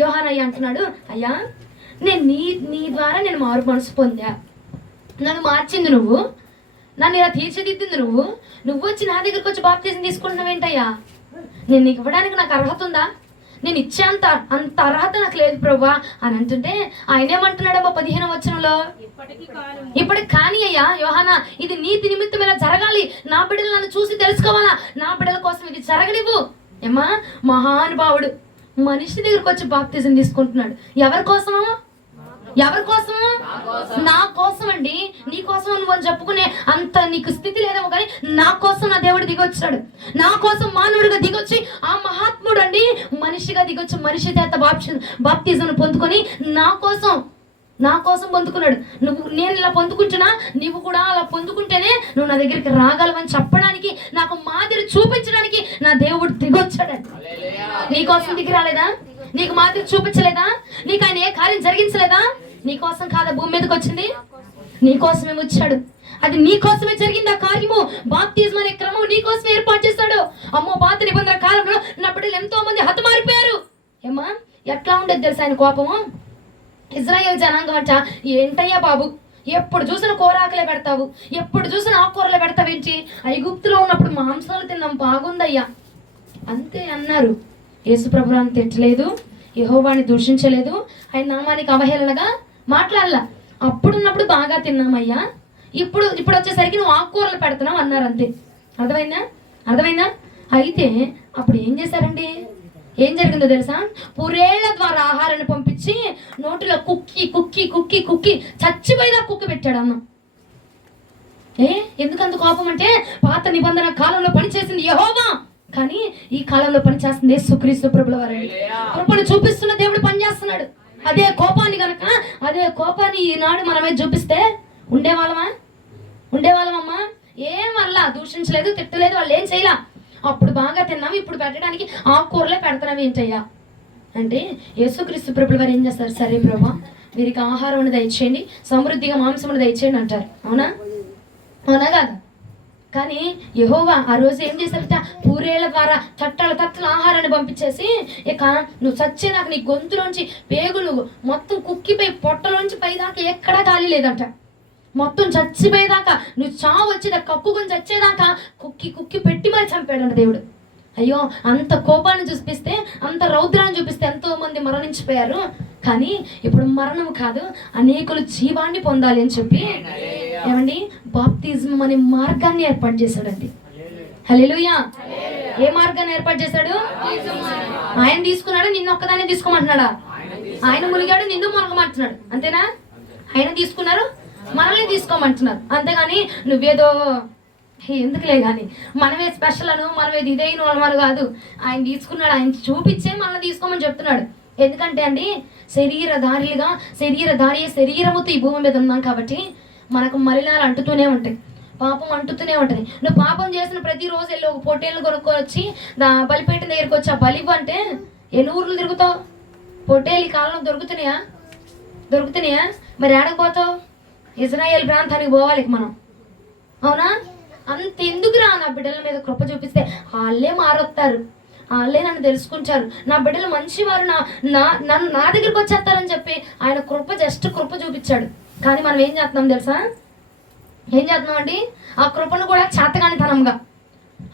యోహాన్ అయ్యా అంటున్నాడు, అయ్యా నేను నీ ద్వారా నేను మారు మనసు పొందా, నన్ను మార్చింది నువ్వు, నన్ను ఇలా తీర్చిదిద్దింది నువ్వు వచ్చి నా దగ్గరికి వచ్చి బాప్తిజం తీసుకుంటున్నావేంటయ్యా? నేను నీకు ఇవ్వడానికి నాకు అర్హత ఉందా? నేను ఇచ్చే అంత అర్హత నాకు లేదు ప్రభువా అని అంటుంటే ఆయన ఏమంటున్నాడమ్మా 15వ వచనంలో, ఇప్పటికి కానీ అయ్యా యోహానా, ఇది నీతి నిమిత్తం ఇలా జరగాలి, నా బిడ్డలు నన్ను చూసి తెలుసుకోవాలా, నా బిడ్డల కోసం ఇది జరగనివ్వు. ఏమా మహానుభావుడు మనిషి దగ్గరకు వచ్చి బాప్తిజం తీసుకుంటున్నాడు. ఎవరి కోసము? నా కోసం అండి. నీ కోసం నువ్వు అని చెప్పుకునే అంత నీకు స్థితి లేదేమో కానీ నా కోసం నా దేవుడు దిగొచ్చాడు. నా కోసం మానవుడిగా దిగొచ్చి ఆ మహాత్ముడు అండి మనిషిగా దిగొచ్చి మనిషి చేత బాప్తిజం పొందుకొని నా కోసం పొందుకున్నాడు. నేను ఇలా పొందుకుంటున్నా, నువ్వు కూడా అలా పొందుకుంటేనే నువ్వు నా దగ్గరికి రాగలవని చెప్పడానికి, నాకు మాదిరి చూపించడానికి నా దేవుడు దిగొచ్చాడు. నీకోసం దిగి రాలేదా? నీకు మాదిరి చూపించలేదా? నీకు ఆయన ఏ కార్యం జరిగించలేదా? నీకోసం కాదా భూమి మీదకి వచ్చింది? నీకోసమే వచ్చాడు. అది నీకోసమే జరిగింది. ఆ కార్యము బాప్తిజం అనే క్రమం నీకోసమే ఏర్పాటు చేశాడు. అమ్మో పాత నిబంధన కాలంలో నా బిడ్డలు ఎంతో మంది హతమారిపోయారు. ఏమా ఎట్లా ఉండేది తెలుసా ఆయన కోపము? ఇజ్రాయేల్ జనాంగం అంట, ఏంటయ్యా బాబు, ఎప్పుడు చూసిన కూరాకులే పెడతావు, ఎప్పుడు చూసిన ఆకుకూరలే పెడతావేంటి, ఐగుప్తులో ఉన్నప్పుడు మాంసాలు తిన్నాం బాగుందయ్యా అంతే అన్నారు. యేసుప్రభుని తిట్టలేదు, యెహోవాని దూషించలేదు, ఆయన నామానికి అవహేళనగా మాట్లాడలా. అప్పుడున్నప్పుడు బాగా తిన్నామయ్యా, ఇప్పుడు వచ్చేసరికి నువ్వు ఆకుకూరలు పెడుతున్నావు అన్నారు అంతే. అర్థమైందా? అయితే అప్పుడు ఏం చేశారండి? ఏం జరిగిందో తెలుసా? పురేళ్ల ద్వారా ఆహారాన్ని పంపించి నోటిలో కుక్కి కుక్కి కుక్కి కుక్కి చచ్చిపోయినా కుక్కి పెట్టాడు అన్నం. ఎందుకంత కోపం అంటే, పాత నిబంధన కాలంలో పనిచేసింది యెహోవా, కానీ ఈ కాలంలో పనిచేస్తుంది యేసుక్రీస్తు ప్రభుల వారండి. కృపను చూపిస్తున్న దేవుడు పనిచేస్తున్నాడు. అదే కోపాన్ని ఈనాడు మనమే చూపిస్తే ఉండేవాళ్ళమమ్మా? ఏం వల్ల దూషించలేదు, తిట్టలేదు, వాళ్ళు ఏం చేయలా. అప్పుడు బాగా తిన్నాము, ఇప్పుడు పెట్టడానికి ఆకుకూరలే పెడతాం ఏంటయ్యా అంటే, యేసుక్రీస్తు ప్రభుల వారు ఏం చేస్తారు? సరే ప్రభా, వీరికి ఆహారం అనేది దయచేయండి, సమృద్ధిగా మాంసం అనేది దయచేయండి అంటారు. అవునా కాదా? కానీ యెహోవా ఆ రోజు ఏం చేశారట? పూరేళ్ల ద్వారా తట్టల ఆహారాన్ని పంపించేసి, ఇక నువ్వు చచ్చేదాకా నీ గొంతులోంచి పేగులు మొత్తం కుక్కిపోయి పొట్టలోంచి పైదాకా ఎక్కడా ఖాళీ లేదంట. మొత్తం చచ్చిపోయేదాకా, నువ్వు చావు వచ్చేదాకా, కక్కుకొని చచ్చేదాకా కుక్కి పెట్టి మరి చంపాడంట దేవుడు. అయ్యో, అంత కోపాన్ని చూపిస్తే, అంత రౌద్రాన్ని చూపిస్తే ఎంతో మంది మరణించిపోయారు. కానీ ఇప్పుడు మరణం కాదు, అనేకులు జీవాన్ని పొందాలి అని చెప్పి ఏమండి బాప్తిజం అనే మార్గాన్ని ఏర్పాటు చేశాడండి. హల్లెలూయా. ఏ మార్గాన్ని ఏర్పాటు చేశాడు? ఆయన తీసుకున్నాడు, నిన్ను ఒక్కదాన్ని తీసుకోమంటున్నాడా? ఆయన మునిగాడు, నిన్ను మునగమంటున్నాడు. అంతేనా? ఆయన తీసుకున్నారు, మనల్ని తీసుకోమంటున్నారు. అంతేగాని నువ్వేదో ఎందుకులే కానీ మనమే స్పెషల్ అను, మనమేది ఇదైన వాళ్ళు కాదు. ఆయన తీసుకున్నాడు, ఆయన చూపించే మనల్ని తీసుకోమని చెప్తున్నాడు. ఎందుకంటే అండి, శరీరముతో ఈ భూమి మీద ఉన్నాం కాబట్టి మనకు మలినాలు అంటుతూనే ఉంటాయి, పాపం అంటుతూనే ఉంటుంది. నువ్వు పాపం చేసిన ప్రతిరోజు వెళ్ళి ఒక పొట్టేళ్ళు కొనుక్కొచ్చి బలిపేట దగ్గరికి వచ్చి ఆ బలి అంటే ఎన్ని ఊర్లు తిరుగుతావు? పొట్టేళ్ళు ఈ కాలంలో దొరుకుతున్నాయా? మరి ఏడకపోతావు? ఇజ్రాయేల్ ప్రాంతానికి పోవాలి మనం. అవునా? అంత ఎందుకురా? నా బిడ్డల మీద కృప చూపిస్తే వాళ్ళే మారొస్తారు, వాళ్ళే నన్ను తెలుసుకుంటారు, నా బిడ్డలు మంచివారు, నా దగ్గరికి వచ్చేస్తారని చెప్పి ఆయన కృప చూపించాడు. కానీ మనం ఏం చేస్తున్నాం తెలుసా? అండి? ఆ కృపను కూడా చేతగానితనంగా.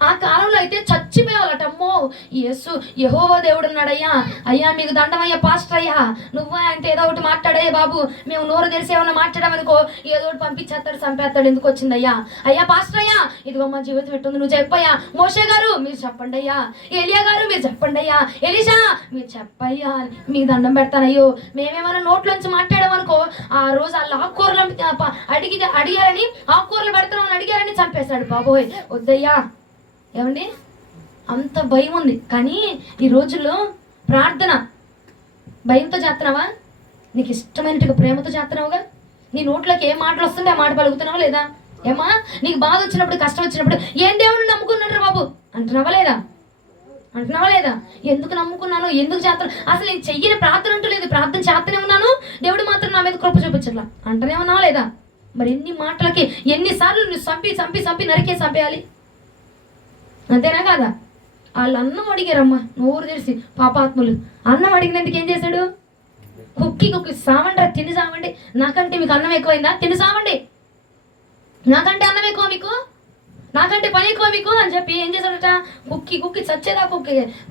ఆ కాలంలో అయితే చచ్చిపోయేవాళ్ళట. అమ్మో, యెహోవా దేవుడు ఉన్నాడయ్యా, అయ్యా మీకు దండమయ్యా పాస్టర్ అయ్యా, నువ్వు ఆయనతో ఏదో ఒకటి మాట్లాడయ్యా బాబు, మేము నోరు తెలిసి ఏమన్నా మాట్లాడామనుకో ఏదో ఒకటి పంపించేస్తాడు, చంపేస్తాడు. ఎందుకు వచ్చిందయ్యా? అయ్యా పాస్టర్ అయ్యా, ఇదిగో మా జీవితం ఎట్టుంది, నువ్వు చెప్పయ్యా. మోషే గారు మీరు చెప్పండి అయ్యా, ఏలియా గారు మీరు చెప్పండి అయ్యా, ఎలీషా మీరు చెప్పయ్యా, మీకు దండం పెడతానయ్యో. మేమేమైనా నోట్లోంచి మాట్లాడామనుకో ఆ రోజు వాళ్ళు ఆకుకూరలు అడిగారని, ఆకుకూరలు పెడతామని అడిగారని చంపేశాడు. బాబోయ్ వద్దయ్యా. ఏమండి, అంత భయం ఉంది. కానీ ఈ రోజుల్లో ప్రార్థన భయంతో చేస్తున్నావా? నీకు ఇష్టమైనట్టుగా ప్రేమతో చేస్తున్నావుగా? నీ నోట్లోకి ఏ మాటలు వస్తుంటే ఆ మాట పలుకుతున్నావా లేదా? ఏమా, నీకు బాధ వచ్చినప్పుడు, కష్టం వచ్చినప్పుడు ఏం దేవుడిని నమ్ముకున్నాడు బాబు అంటున్నావా లేదా? ఎందుకు నమ్ముకున్నాను, ఎందుకు చేస్తాను, అసలు నేను చెయ్యని ప్రార్థన అంటూ లేదు, ప్రార్థన చేస్తూనే ఉన్నాను, దేవుడు మాత్రం నా మీద కృప చూపించట్లా అంటనే ఉన్నావా లేదా? మరి ఎన్ని మాటలకి ఎన్నిసార్లు నువ్వు చంపి నరికే చంపేయాలి? అంతేనా కాదా? వాళ్ళు అన్నం అడిగారమ్మా, నోరు తెరిసి పాపాత్ములు. అన్నం అడిగినందుకు ఏం చేశాడు? కుక్కి సావండి, తిని సావండి, నాకంటే మీకు అన్నం ఎక్కువైందా, తిని సావండి, నాకంటే అన్నం ఎక్కువ మీకు, నాకంటే పని ఎక్కువ మీకు అని చెప్పి ఏం చేశాడట? కుక్కి చచ్చేదా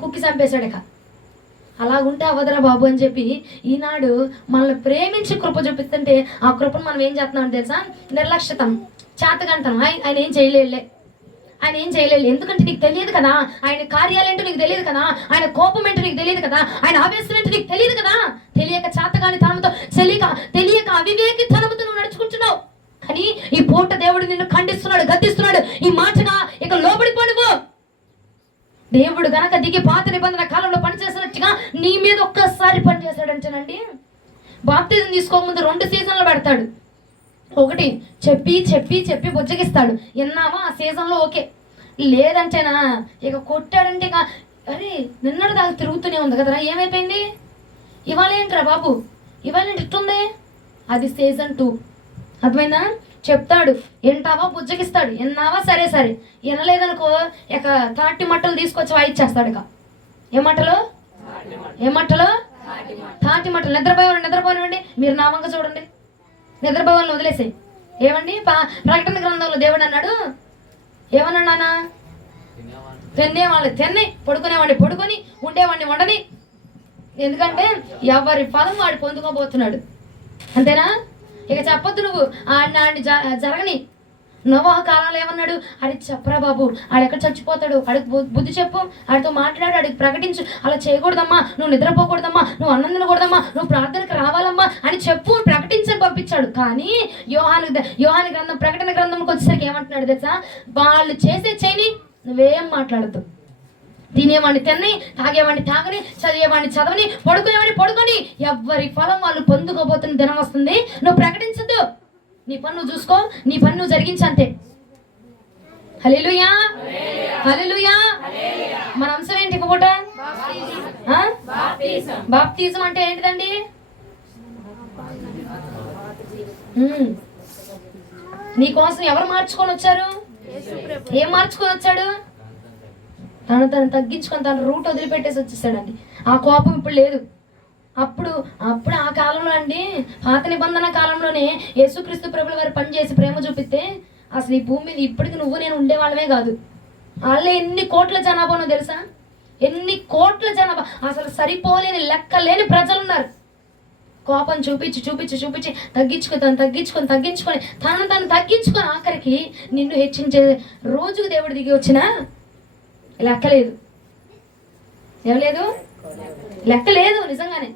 కుక్కి చంపేశాడక. అలాగుంటే అవ్వదురా బాబు అని చెప్పి ఈనాడు మనల్ని ప్రేమించి కృప చూపిస్తుంటే ఆ కృపను మనం ఏం చేస్తున్నాం తెలుసా? నిర్లక్ష్యతం, చేతకంటాం. ఆయన ఏం చేయలేడులే, ఎందుకంటే నీకు తెలియదు కదా ఆయన కార్యాలేంటో, నీకు తెలియదు కదా ఆయన కోపం ఏంటో, నీకు తెలియదు కదా ఆయన ఆవేశం ఏంటో, నీకు తెలియదు కదా. తెలియక చేతగాని తనముతో, తెలియక అవివేకి తనముతో నువ్వు నడుచుకుంటున్నావు. కానీ ఈ పూట దేవుడు నిన్ను ఖండిస్తున్నాడు, గద్దిస్తున్నాడు. ఈ మాటగా ఇక లోబడిపోనువు. దేవుడు గనక దిగి పాత నిబంధన కాలంలో పనిచేసినట్టుగా నీ మీద ఒక్కసారి పనిచేశాడంటేనండి, బాప్తిజం తీసుకోకముందు 2 సీజన్లు పెడతాడు. ఒకటి చెప్పి బుజ్జగిస్తాడు, విన్నావా ఆ సీజన్లో ఓకే, లేదంటేనా ఇక కొట్టాడంటే ఇక అరే నిన్నటి దాకా తిరుగుతూనే ఉంది కదరా, ఏమైపోయింది ఇవాళ ఏంట్రా బాబు, ఇవాళ ఏంటి ఇట్టుంది, అది సీజన్ 2. అర్థమైందా? చెప్తాడు, వింటావా బుజ్జగిస్తాడు, విన్నావా సరే వినలేదనుకో ఇక తాటి మట్టలు తీసుకొచ్చి వాయిచ్చేస్తాడు. ఇక ఏ మట్టలు తాటి మాటలు. నిద్రపోనివ్వండి, మీరు నా వంక చూడండి. నిద్రపోవాలని వదిలేసాయి. ఏమండి ప్రకటన గ్రంథంలో దేవుడు అన్నాడు, ఏమన్నాడు? తినేవాళ్ళు తిన్నాయి, పడుకొని ఉండేవాడిని వండని. ఎందుకంటే ఎవరి ఫలం వాడు పొందుకోబోతున్నాడు. అంతేనా? ఇక చెప్పొద్దు నువ్వు ఆడిని జరగని. నోవహు కాలంలో ఏమన్నాడు? ఆడికి చెప్పరా బాబు, ఆడెక్కడ చచ్చిపోతాడు, ఆడికి బుద్ధి చెప్పు, ఆడితో మాట్లాడు, ఆడికి ప్రకటించు. అలా చేయకూడదమ్మా, నువ్వు నిద్రపోకూడదమ్మా, నువ్వు అన్నం తినకూడదమ్మా, నువ్వు ప్రార్థనకు రావాలమ్మా అని చెప్పు, ప్రకటించని పంపించాడు. కానీ యోహాను గ్రంథం, ప్రకటన గ్రంథంకి వచ్చేసరికి ఏమంటున్నాడు తెలుసా? వాళ్ళు చేసే చేయని, నువ్వేం మాట్లాడద్దు. తినేవాడిని తిని, తాగేవాడిని తాగని, చదివేవాడిని చదవని, పడుకునేవాడిని పడుకొని, ఎవరి ఫలం వాళ్ళు పొందుకోబోతున్న దినం వస్తుంది. నువ్వు ప్రకటించద్దు, నీ పని నువ్వు చూసుకో, నీ పని నువ్వు జరిగించంతే. హల్లెలూయా, హల్లెలూయా. మన అంశం ఏంటి? పూట బాప్తిజం అంటే ఏంటిదండి? నీ కోసం ఎవరు మార్చుకొని వచ్చారు? ఏం మార్చుకొని వచ్చాడు? తను తగ్గించుకొని తన రూట్ వదిలిపెట్టేసి వచ్చేసాడండి. ఆ కోపం ఇప్పుడు లేదు. అప్పుడు ఆ కాలంలో అండి, పాత నిబంధన కాలంలోనే యేసుక్రీస్తు ప్రభుల వారు పనిచేసి ప్రేమ చూపిస్తే అసలు ఈ భూమి మీద ఇప్పటికి నువ్వు నేను ఉండేవాళ్ళమే కాదు. వాళ్ళే ఎన్ని కోట్ల జనాభానో తెలుసా? ఎన్ని కోట్ల జనాభా, అసలు సరిపోలేని లెక్కలేని ప్రజలు ఉన్నారు. కోపం చూపించి తగ్గించుకొని తను తగ్గించుకొని ఆఖరికి నిన్ను హెచ్చించే రోజుకు దేవుడు దిగి వచ్చినా లెక్కలేదు. లెక్కలేదు, నిజంగానే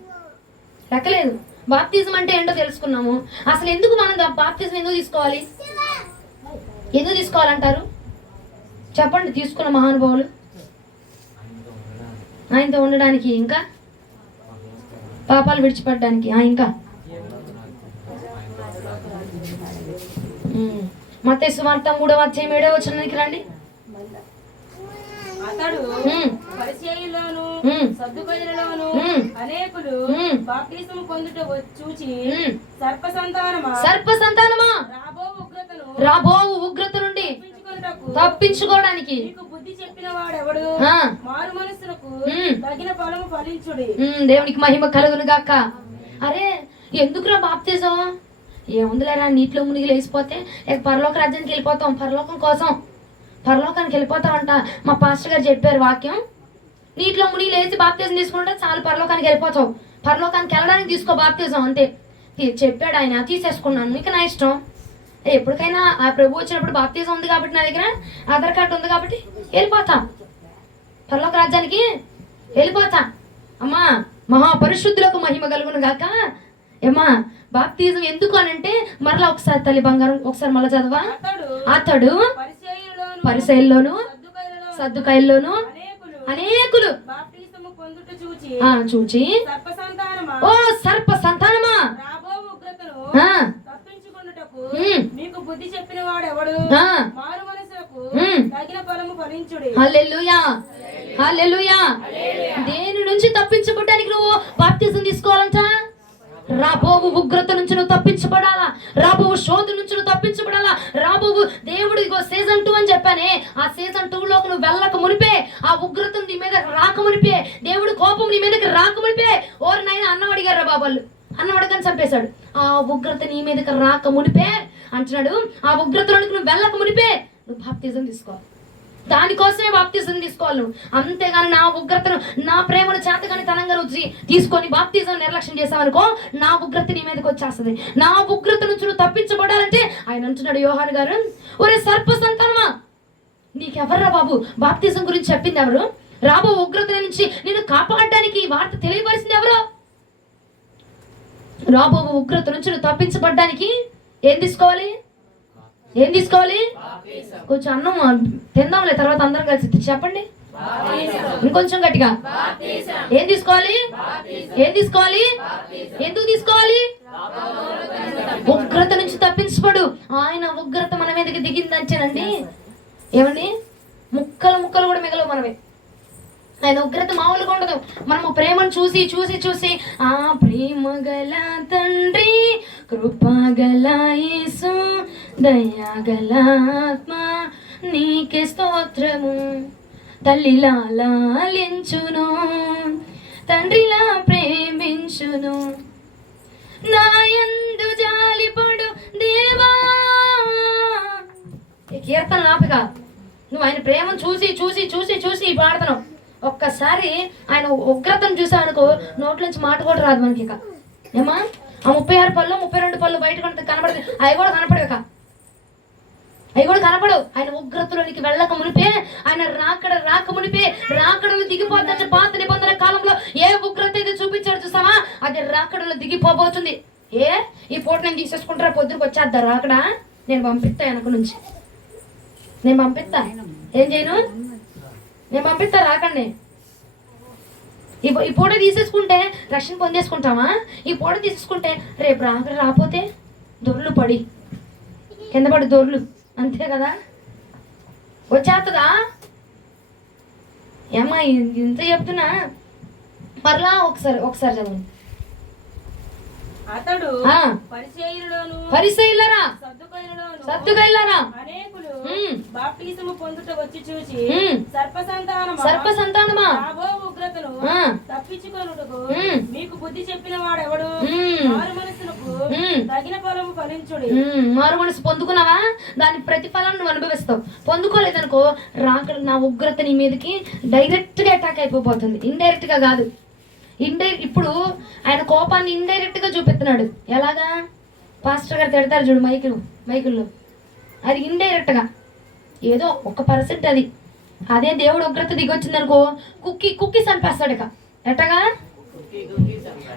లెక్కలేదు. బాప్తిజం అంటే ఏంటో తెలుసుకున్నాము. అసలు ఎందుకు మనం బాప్తిజం ఎందుకు తీసుకోవాలంటారు? చెప్పండి. తీసుకున్న మహానుభావులు ఆయనతో ఉండడానికి, ఇంకా పాపాలు విడిచిపెట్టడానికి, ఇంకా మత్తయి సువార్త 3:7 రండి. అతడు పరిసయ్యులను సద్దుకయ్యులను అనేకులు బాప్తిస్మము పొందుట చూచి సర్ప సంతానమా రాబో ఉగ్రత నుండి తప్పించుకోవడానికి బుద్ధి చెప్పిన వాడెవడు? మారు మనస్సులకు తగిన ఫలము ఫలించుడి. దేవునికి మహిమ కలుగును గాక. అరే ఎందుకురా బాప్తిజం? ఏముందిలేరా, నీటిలో మునిగి లేచిపోతే పరలోక రాజ్యానికి వెళ్ళిపోతాం. పరలోకానికి వెళ్ళిపోతామంట. మా పాస్టర్ గారు చెప్పారు వాక్యం. నీటిలో మునిగి లేచి బాప్తిజం తీసుకుంటే చాలు, పరలోకానికి వెళ్ళిపోతావు. పరలోకానికి వెళ్ళడానికి తీసుకో బాప్తిజం, అంతే చెప్పాడు ఆయన. తీసేసుకున్నాను, మీకు నా ఇష్టం. ఎప్పటికైనా ఆ ప్రభు వచ్చినప్పుడు బాప్తిజం ఉంది కాబట్టి నా దగ్గర ఆధార్ కార్డు ఉంది కాబట్టి వెళ్ళిపోతా, పరలోక రాజ్యానికి వెళ్ళిపోతా. అమ్మా మహాపరిశుద్ధులకు మహిమ కలుగును గాక. ఏమ్మా బాప్తిజం ఎందుకు అనంటే, మరలా ఒకసారి తల్లి బంగారం ఒకసారి మళ్ళీ చదవా. అతడు పరిసయ్యుల్లోను సద్దుకయ్యుల్లోను అనేకులు చూచి ఓ సర్ప సంతానమా మీకు బుద్ధి చెప్పిన వాడెవడు? మారు మనసులకు తగిన ఫలము ఫలించుడి. హల్లెలూయా, హల్లెలూయా. దేని నుంచి తప్పించబడడానికి నువ్వు బాప్తిజం తీసుకోవాలంట? రాబోవు ఉగ్రత నుంచి నువ్వు తప్పించబడాలా, రాబోవు శోధ నుంచి నువ్వు తప్పించబడాలా, రాబోవు దేవుడు ఇగో సీజన్ 2 అని చెప్పానే, ఆ సీజన్ 2లోకి నువ్వు వెళ్ళక మునిపే, ఆ ఉగ్రత నీ మీద రాక మునిపే, దేవుడు కోపం నీ మీదకి రాక మునిపే. ఓరు నాయన అన్నం అడిగారా బాబాళ్ళు, అన్నం అడగని చంపేశాడు. ఆ ఉగ్రత నీ మీదకి రాక మునిపే అంటున్నాడు, ఆ ఉగ్రతలోనికి నువ్వు వెళ్ళక మునిపే నువ్వు బాప్తిజం తీసుకోవాలి. దానికోసమే బాప్తిజం తీసుకోవాలి నువ్వు. అంతేగాని నా ఉగ్రతను, నా ప్రేమను చేతగాని తనంగా రుచి తీసుకొని బాప్తిజం నిర్లక్ష్యం చేసావనుకో, నా ఉగ్రత నీ మీదకి వచ్చేస్తుంది. నా ఉగ్రత నుంచి నువ్వు తప్పించబడాలంటే ఆయన అంటున్నాడు యోహాను గారు, ఒరే సర్ప సంతానమా, నీకెవర్రా బాబు బాప్తిజం గురించి చెప్పింది ఎవరు? రాబో ఉగ్రత నుంచి నేను కాపాడడానికి ఈ వార్త తెలియపరిచింది ఎవరు? రాబో ఉగ్రత నుంచి నువ్వు తప్పించబడ్డానికి ఏం తీసుకోవాలి? కొంచెం అన్నం తిందాంలే, తర్వాత అందరం కలిసి చెప్పండి ఇంకొంచెం గట్టిగా. ఏం తీసుకోవాలి? ఎందుకు తీసుకోవాలి? ఉగ్రత నుంచి తప్పించబడు. ఆయన ఉగ్రత మన మీదకి దిగిందంటేనండి, ఏమండి ముక్కలు కూడా మిగలవు మనమే. ఆయన ఉగ్రత మామూలుగా ఉండదు. మనము ప్రేమను చూసి ఆ ప్రేమ గల తండ్రి, కృపగల యేసు, దయగల ఆత్మ నీకే స్తోత్రము, తల్లిలా లాలించును, తండ్రిలా ప్రేమించును. నా యందు జాలిపడు దేవా. ఈ కీర్తన నాపిక నువ్వు ఆయన ప్రేమను చూసి చూసి చూసి చూసి పాడుతున్నావు. ఒక్కసారి ఆయన ఉగ్రతను చూసావనుకో నోట్లోంచి మాట కూడా రాదు మనకి. ఇక ఏమా ఆ 36 పళ్ళు 32 పళ్ళు బయట కనపడదు. అవి కూడా కనపడవు. అవి కూడా కనపడవు. ఆయన ఉగ్రతలోనికి వెళ్ళక మునిపే, ఆయన రాక మునిపే, రాకడలో దిగిపోతుందంటే పాత నిబంధన కాలంలో ఏ ఉగ్రత అయితే చూపించాడు చూసావా, అది రాకడలో దిగిపోబోతుంది. ఈ పూట నేను తీసేసుకుంటారా, పొద్దుకు వచ్చేద్దా రాకడా, నేను పంపిస్తా వెనక నుంచి, నేను పంపిస్తా. ఏం చేయను, నేను పంపిస్తా రాకండి. ఈ పూట తీసేసుకుంటే రక్షణ పొందేసుకుంటామా, ఈ పూట తీసేసుకుంటే రేపు రాకపోతే దొర్లు పడి కింద పడి దొర్లు, అంతే కదా. వచ్చేస్తుందా ఏమ్మా ఇంత చెప్తున్నా, మరలా ఒకసారి చదవండి. అతడు పరిసయ్యులారా సద్దుకైలారా అనేకులు బాప్టిజము పొందుట వచ్చి చూసి సర్ప సంతానమా ఉగ్రతను తప్పించుకొనుటకు మీకు బుద్ధి చెప్పిన వాడెవడు, మారు మనసులకు తగిన ఫలము ఫలించుడి. మారు మనసు పొందుకున్నావా, దాని ప్రతిఫలం నువ్వు అనుభవిస్తావు. పొందుకోలేదనుకో రాకడ నా ఉగ్రత నీ మీదకి డైరెక్ట్ గా అటాక్ అయిపోతుంది, ఇండైరెక్ట్ గా కాదు. ఇప్పుడు ఆయన కోపాన్ని ఇండైరెక్ట్ గా చూపిస్తున్నాడు. ఎలాగా, పాస్టర్ గారు తిడతారు చూడు మైకుల్లో, అది ఇండైరెక్ట్ గా ఏదో 1% అది. అదే దేవుడు ఉగ్రత దిగొచ్చింది అనుకో కుక్కి చంపేస్తాడు. ఇక ఎట్టగా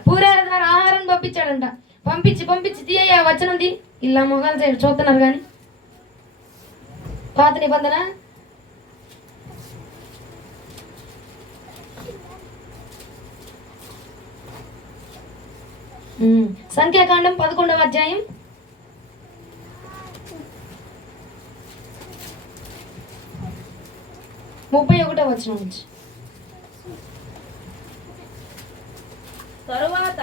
పూరేల ద్వారా ఆహారం పంపించాడంట. పంపించి తీయ వచనంది ఇలా మొగాలు చూస్తున్నారు కానీ పాత నిబంధన సంఖ్యాకాండం 11వ అధ్యాయం 31వ వచనం నుంచి. తరువాత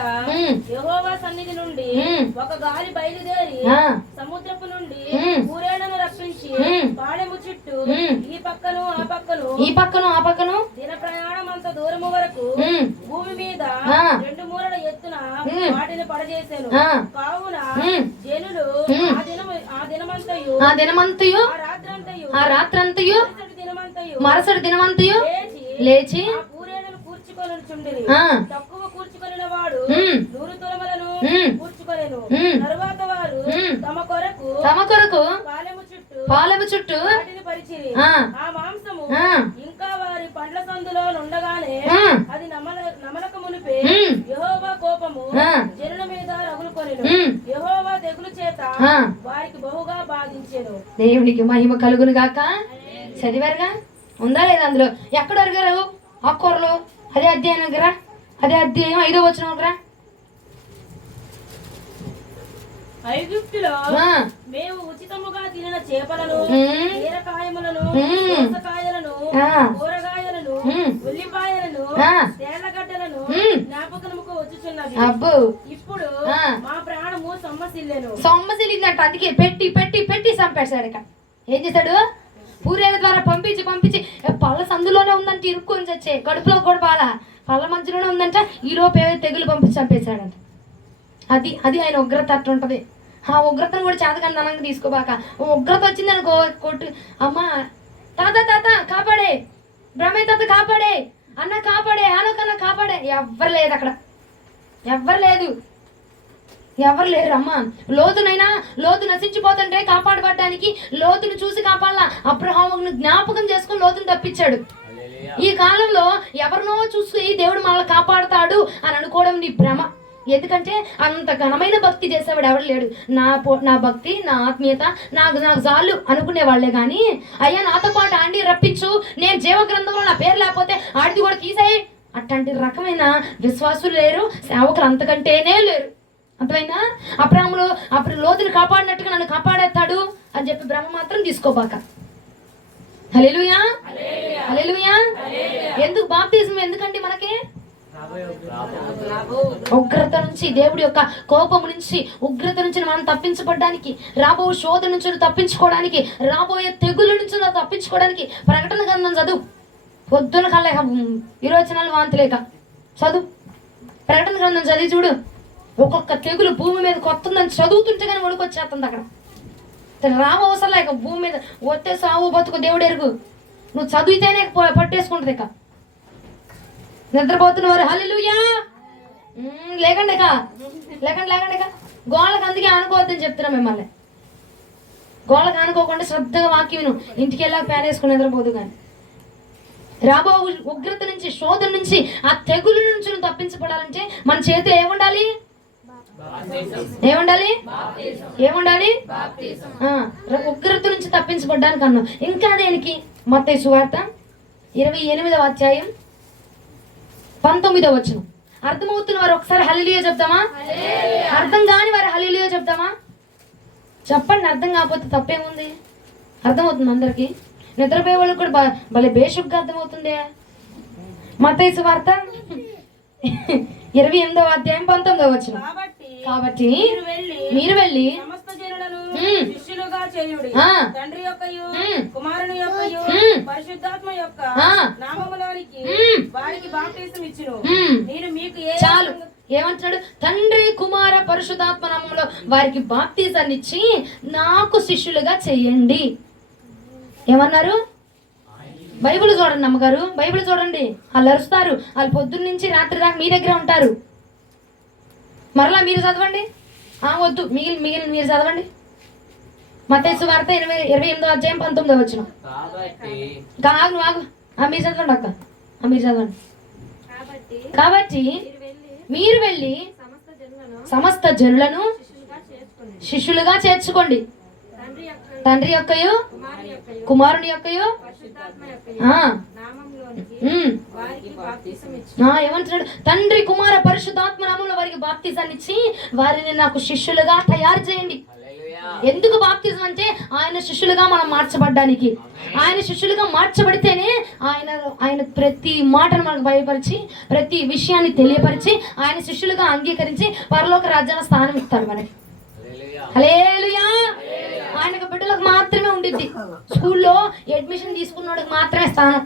యెహోవా సన్నిధి నుండి ఒక గాలి బయలుదేరి సముద్రపు నుండి పూరేళ్లను రప్పించి పాళెము చుట్టూ ఈ పక్కను ఆ పక్కను దిన ప్రయాణం అంత దూరము వరకు భూమి మీద 2 మూరల ఎత్తున వాటిని పడజేశాను. కావున జనులు ఆ దినమంతయు ఆ రాత్రంతయు మరుసటి దినమంతయు లేచి తక్కువ కూర్చుకొనిన వాడు 100 తులములను కూర్చుకొనెను. తరువాత వారు తమ కొరకు పాలెము చుట్టూ వాటిని పరిచిరి. ఆ మాంసము ఇంకా వారి పండ్ల సందులో నుండగానే అది నమలక మునిపే యెహోవా కోపము జనుల మీద రగులుకొనెను. యెహోవా తెగులు చేత వారికి బహుగా బాధించెను. దేవునికి మహిమ కలుగును గాక. చదివారుగా, ఉందా లేదా అందులో? ఎక్కడ అడిగారు? ఆకుకూరలు అదే అధ్యాయం దగ్గర, అదే అధ్యాయం 5వ వచనం దగ్గర. ఐగుప్తులో మేము ఉచితముగా తినిన చేపలను, బీరకాయములను, దోసకాయలను, కూరగాయలను, ఉల్లిపాయలను, తేళ్లగడ్డలను జ్ఞాపకముకు వచ్చుచున్నది. ఇప్పుడు మా ప్రాణము సొమ్మసిల్లిందంట. అందుకే పెట్టి పెట్టి పెట్టి చంపేశాడు. ఇక ఏం చేశాడు? పూరేల ద్వారా పంపించి పళ్ళ సందులోనే ఉందంటే ఇరుక్కొని చచ్చే, కడుపులో కూడా పళ్ళ మధ్యలోనే ఉందంట. ఈలోపు తెగులు పంపించి చంపేశాడంట. అది ఆయన ఉగ్రత అట్లుంటది. ఆ ఉగ్రతను కూడా చేతగాని ధనంగా తీసుకోబాక. ఉగ్రత వచ్చింది అనుకో కొట్టు, అమ్మ తాత కాపాడే, బ్రహ్మయ్య తాత కాపాడే, అన్న కాపాడే, ఆనకన్నా కాపాడే. ఎవ్వరు లేదు అక్కడ, ఎవ్వరు లేరు. అమ్మ లోతు నశించిపోతుంటే కాపాడబడ్డానికి లోతును చూసి కాపాడాల. అబ్రహామును జ్ఞాపకం చేసుకుని లోతును తప్పించాడు. ఈ కాలంలో ఎవరినో చూసి దేవుడు మనల్ని కాపాడుతాడు అని అనుకోవడం నీ భ్రమ. ఎందుకంటే అంత ఘనమైన భక్తి చేసేవాడు ఎవరు లేడు. నా భక్తి, నా ఆత్మీయత నాకు చాలు అనుకునే వాళ్ళే కానీ, అయ్యా నాతో పాటు ఆండి రప్పించు, నేను జీవ గ్రంథంలో నా పేరు లేకపోతే ఆడిది కూడా తీసేయి, అట్లాంటి రకమైన విశ్వాసులు లేరు, సేవకులు అంతకంటేనే లేరు. అర్థమైందా? అప్పుడు లోతుని కాపాడినట్టుగా నన్ను కాపాడేస్తాడు అని చెప్పి భ్రమ మాత్రం తీసుకోబాక. హల్లెలూయా, హల్లెలూయా. ఎందుకు బాప్తిజం ఎందుకండి మనకి? ఉగ్రత నుంచి, దేవుడి యొక్క కోపము నుంచి, ఉగ్రత నుంచి మనం తప్పించబడ్డానికి, రాబోయే శోధన నుంచి తప్పించుకోవడానికి, రాబోయే తెగుల నుంచి తప్పించుకోవడానికి ప్రకటన గ్రంథం చదువు. పొద్దున కల్లా విరోచనాలు వాంతులేక చదువు, ప్రకటన గ్రంథం చదివి చూడు. ఒక్కొక్క తెగులు భూమి మీద కొత్తందని చదువుతుంటే కానీ వణుకొచ్చేస్తుంది అక్కడ. రావ అవసరం లేక భూమి మీద వస్తే సావు బతుకు దేవుడు ఎరుగు. నువ్వు చదివితేనే పట్టేసుకుంటుంది. ఇక నిద్రపోతున్న వారు హల్లెలూయా లేకండి ఇక లేకండి ఇక గోళ్ళకి అందుకే ఆనుకోవద్దని చెప్తున్నా మిమ్మల్ని. గోళ్ళకి ఆనుకోకుండా శ్రద్ధగా వాక్యం విను. ఇంటికి వెళ్ళాక ఫ్యాన్ వేసుకుని నిద్రపోదు. కానీ రాబో ఉగ్రత నుంచి, శోధన నుంచి, ఆ తెగుల నుంచి నువ్వు తప్పించబడాలంటే మన చేతిలో ఏముండాలి? ఉగ్రత నుంచి తప్పించబడ్డానికి అన్నాం. ఇంకా దేనికి? మత్తయి సువార్త 28వ అధ్యాయం 19వ వచనం. అర్థమవుతున్న వారు ఒకసారి హల్లెలూయా చెప్తామా? అర్థం కాని వారు హల్లెలూయా చెప్తామా? చెప్పండి. అర్థం కాకపోతే తప్పేముంది? అర్థమవుతుంది అందరికి. నిద్రపోయే వాళ్ళకి కూడా భలే బేషుగ్గా అర్థమవుతుంది. మత్తయి సువార్త 28వ అధ్యాయం 19వ వచనం. కాబట్టి మీరు వెళ్ళి సమస్త జనులను శిష్యులుగా చేయుడి. తండ్రి యొక్కయు కుమారుని యొక్కయు పరిశుద్ధాత్మ యొక్క నామములోనికి వారికి బాప్తిసం ఇచ్చును. నేను మీకు చాలు. ఏమంటున్నాడు? తండ్రి కుమార పరిశుద్ధాత్మ నామములో వారికి బాప్తిసాన్ని ఇచ్చి నాకు శిష్యులుగా చెయ్యండి. ఏమన్నారు? బైబిల్ చూడండి అమ్మగారు, బైబిల్ చూడండి. వాళ్ళు అరుస్తారు. వాళ్ళు పొద్దున్న నుంచి రాత్రి దాకా మీ దగ్గర ఉంటారు. మరలా మీరు చదవండి. వద్దు, మిగిలిన మీరు చదవండి. మత్తయి సువార్త 28వ అధ్యాయం 19వ వచనం. ఆగు. మీరు చదవండి అక్క, మీరు చదవండి. కాబట్టి మీరు వెళ్ళి సమస్త జనులను శిష్యులుగా చేర్చుకోండి. తండ్రి యొక్కయు కుమారుని యొక్కయు ఏమంటున్నాడు? తండ్రి కుమార పరిశుద్ధాత్మ నామములో వారికి బాప్తిజాన్ని ఇచ్చి వారిని నాకు శిష్యులుగా తయారు చేయండి. ఎందుకు బాప్తిజం అంటే ఆయన శిష్యులుగా మనం మార్చబడ్డానికి. ఆయన శిష్యులుగా మార్చబడితేనే ఆయన ప్రతి మాటను మనకు బయలుపరిచి, ప్రతి విషయాన్ని తెలియపరిచి, ఆయన శిష్యులుగా అంగీకరించి పరలోక రాజ్యాల స్థానం ఇస్తాడు మనకి. హల్లెలూయా. ఆయనకు బిడ్డలకు మాత్రమే ఉండిద్ది. స్కూల్లో అడ్మిషన్ తీసుకున్నోడికి మాత్రమే స్థానం.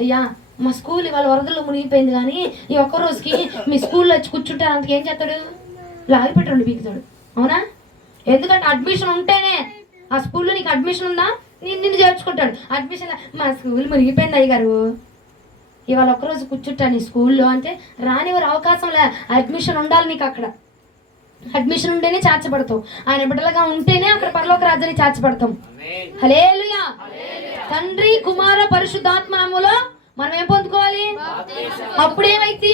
అయ్యా మా స్కూల్ ఇవాళ వరదల్లో మునిగిపోయింది, కానీ ఈ ఒక్క రోజుకి మీ స్కూల్లో వచ్చి కూర్చుంటారు. అంతకు ఏం చేస్తాడు? లాగిపెట్టాడు, పీకుతాడు. అవునా? ఎందుకంటే అడ్మిషన్ ఉంటేనే ఆ స్కూల్లో నీకు అడ్మిషన్ ఉందా నిన్ను చేర్చుకుంటాడు. అడ్మిషన్ మా స్కూల్ మునిగిపోయింది అయ్యగారు, ఇవాళ ఒక్కరోజు కూర్చుంటాను ఈ స్కూల్లో అంటే రానివారు అవకాశం లే. అడ్మిషన్ ఉండాలి నీకు. అక్కడ అడ్మిషన్ ఉంటేనే చేర్చబడతావు. ఆయన బిడ్డలుగా ఉంటేనే అక్కడ పరలోక రాజ్యాన్ని చేర్చబడతాం. హల్లెలూయా. తండ్రి కుమార పరిశుద్ధాత్మ నామములో మనం ఏం పొందుకోవాలి? అప్పుడేమైతే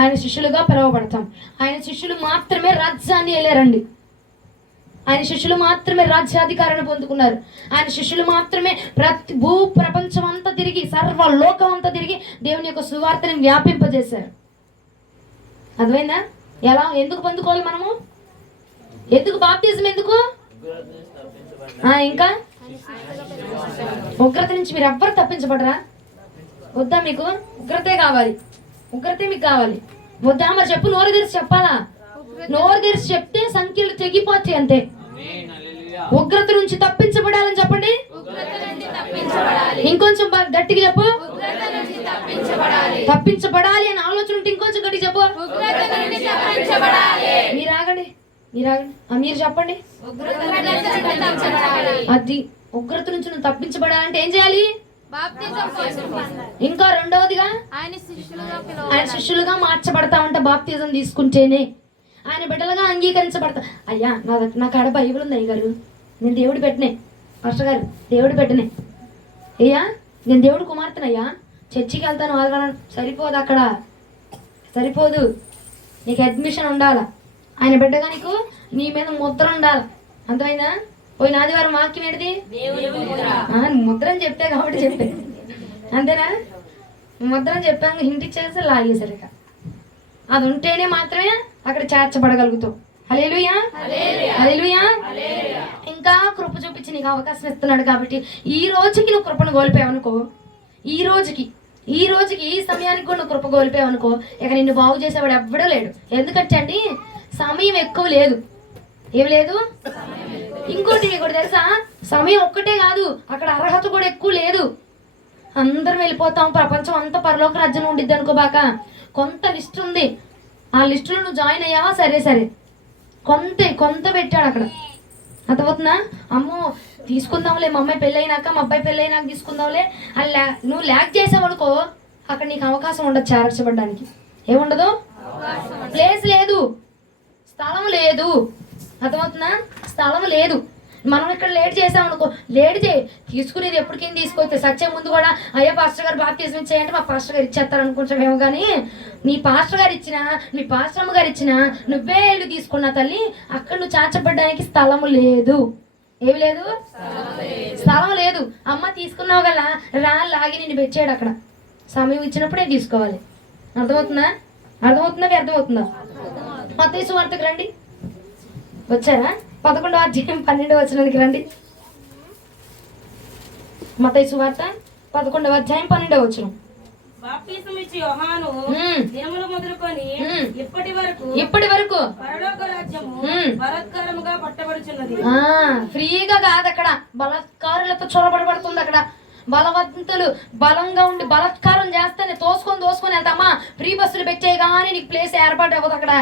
ఆయన శిష్యులుగా పిలువబడతాం. ఆయన శిష్యులు మాత్రమే రాజ్యాన్ని వెళ్ళారండి. ఆయన శిష్యులు మాత్రమే రాజ్యాధికారాన్ని పొందుకున్నారు. ఆయన శిష్యులు మాత్రమే భూ ప్రపంచం అంతా తిరిగి, సర్వలోకం అంతా తిరిగి దేవుని యొక్క సువార్తని వ్యాపింపజేశారు. అర్థమైందా? ఎందుకు పొందుకోవాలి మనము? ఎందుకు బాప్తిజం? ఎందుకు? ఇంకా ఉగ్రత నుంచి మీరు ఎవ్వరు తప్పించబడరా? వద్దా? మీకు ఉగ్రతే కావాలి. ఉగ్రతే మీకు కావాలి. వద్దా? మరి చెప్పు. నోరు తెరిచి చెప్పాలా? నోరు తెరిచి చెప్తే సంఖ్యలు తెగిపోతాయి అంతే. ఉగ్రత నుంచి తప్పించబడాలని చెప్పండి. ఇంకొంచెం గట్టిగా చెప్పు. తప్పించబడాలి అని ఆలోచన ఉంటే ఇంకొంచెం గట్టిగా చెప్పు. మీరు ఆగండి. మీరు చెప్పండి. అది ఉగ్రత నుంచి నువ్వు తప్పించబడాలంటే ఏం చేయాలి? ఇంకా రెండవదిగా ఆయన శిష్యులుగా మార్చబడతామంట. బాప్తిజం తీసుకుంటేనే ఆయన బిడ్డలుగా అంగీకరించబడతా. అయ్యా నా కాడ బైబిల్ ఉంది అయ్యగారు, నేను దేవుడు పెట్టినే. పాస్టర్ గారు దేవుడు పెట్టినే. అయ్యా నేను దేవుడు కుమార్తెనయ్యా, చర్చికి వెళ్తాను వాళ్ళను. సరిపోదు, అక్కడ సరిపోదు. నీకు అడ్మిషన్ ఉండాలా. ఆయన బిడ్డగా నీకు నీ మీద ముద్ర ఉండాలి. అంతమైందా? పోయిన ఆదివారం వాక్యం ఏంటిది? ముద్ర అని చెప్పే కాబట్టి చెప్పే. అంతేనా? ముద్ర అని చెప్పాక హింట్ ఇచ్చేసి లాగేశారు. ఇక అది ఉంటేనే మాత్రమే అక్కడ చేర్చబడగలుగుతావు. హల్లెలూయా. హల్లెలూయా. ఇంకా కృప చూపించి నీకు అవకాశం ఇస్తున్నాడు కాబట్టి ఈ రోజుకి నువ్వు కృపను కోల్పోయావనుకో, ఈ రోజుకి ఈ సమయానికి కూడా నువ్వు కృప కోల్పోయావనుకో, ఇక నిన్ను బాగు చేసేవాడు ఎవ్వడూ లేడు. ఎందుకంటే అండి సమయం ఎక్కువ లేదు. ఏమి లేదు? ఇంకోటి నీకు తెలుసా? సమయం ఒక్కటే కాదు, అక్కడ అర్హత కూడా ఎక్కువ లేదు. అందరం వెళ్ళిపోతాం, ప్రపంచం అంతా పరలోక రాజ్యం ఉండిద్ది అనుకోబాక. కొంత లిస్ట్ ఉంది, ఆ లిస్టులో నువ్వు జాయిన్ అయ్యావా? సరే సరే, కొంత పెట్టాడు అక్కడ. అర్థమవుతుందా? అమ్మో తీసుకుందాంలే, మా అమ్మాయి పెళ్ళైనాక మా అబ్బాయి పెళ్ళైనాక తీసుకుందాంలే అని నువ్వు ల్యాక్ చేసావనుకో, అక్కడ నీకు అవకాశం ఉండదు చేర్చబడ్డానికి. ఏముండదు? ప్లేస్ లేదు, స్థలం లేదు. అర్థమవుతుందా? స్థలం లేదు. మనం ఇక్కడ లేట్ చేసామనుకో, లేట్ తీసుకునేది ఎప్పటికీ తీసుకొస్తే సచ్చే ముందు కూడా అయ్యా పాస్టర్ గారు బాప్తిజం ఇచ్చేయంటే మా పాస్టర్ గారు ఇచ్చేస్తారు అనుకుంటామేమో. కానీ నీ పాస్టర్ గారు ఇచ్చినా నీ పాస్టర్ అమ్మ గారు ఇచ్చినా నువ్వే వెళ్ళి తీసుకున్నా తల్లి, అక్కడ నువ్వు చేర్చబడ్డానికి స్థలము లేదు. ఏమి లేదు? స్థలం లేదు. అమ్మ తీసుకున్నావు కదా, లాగి నిన్ను పెట్టాడు అక్కడ. సమయం ఇచ్చినప్పుడే తీసుకోవాలి. అర్థమవుతుందా? అర్థమవుతుందా? మత్తయి సువార్తకు రండి. వచ్చారా? 11వ అధ్యాయం 12వ వచనానికి రండి. మత్తయి సువార్త 11వ అధ్యాయం 12వ వచనం. బాప్తిసం ఇచ్చి యోహాను దినములు మొదలుకొని ఇప్పటి వరకు పరలోక రాజ్యము బలాత్కారముగా పట్టబడుచున్నది. ఫ్రీగా కాదు, అక్కడ బలాత్కారులతో చొరబడబడుతుంది. అక్కడ బలవంతులు బలంగా ఉండి బలాత్కారం చేస్తేనే తోసుకొని వెళ్తామా. ఫ్రీ బస్సులు పెట్టే కానీ నీకు ప్లేస్ ఏర్పాటు అవ్వదు అక్కడ.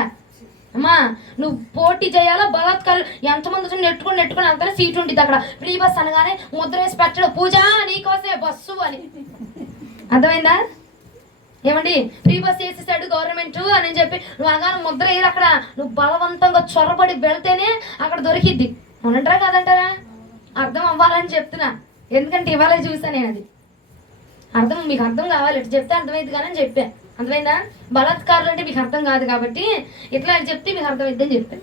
అమ్మా నువ్వు పోటీ చేయాలా, బలాత్కారం ఎంతమంది నెట్టుకొని వెళ్తానే సీట్ ఉంటుంది అక్కడ. ఫ్రీ బస్ అనగానే ముద్ర వేసి పెట్టడం, పూజ నీకోసమే బస్సు అని. అర్థమైందా? ఏమండి, ఫ్రీ బస్ వేసేసాడు గవర్నమెంట్ అని చెప్పి నువ్వు అనగానే ముద్ర వేయాలి అక్కడ. నువ్వు బలవంతంగా చొరబడి వెళ్తేనే అక్కడ దొరికిద్ది. అవునంటారా కాదంటారా? అర్థం అవ్వాలని చెప్తున్నా, ఎందుకంటే ఇవాళ చూసాను నేను. అది మీకు అర్థం కావాలి, ఇట్లా చెప్తే అర్థమైంది కానీ అని చెప్పా. అర్థమైందా? బలాత్కారులు అంటే మీకు అర్థం కాదు కాబట్టి ఇట్లా చెప్తే మీకు అర్థమైంది అని చెప్పా.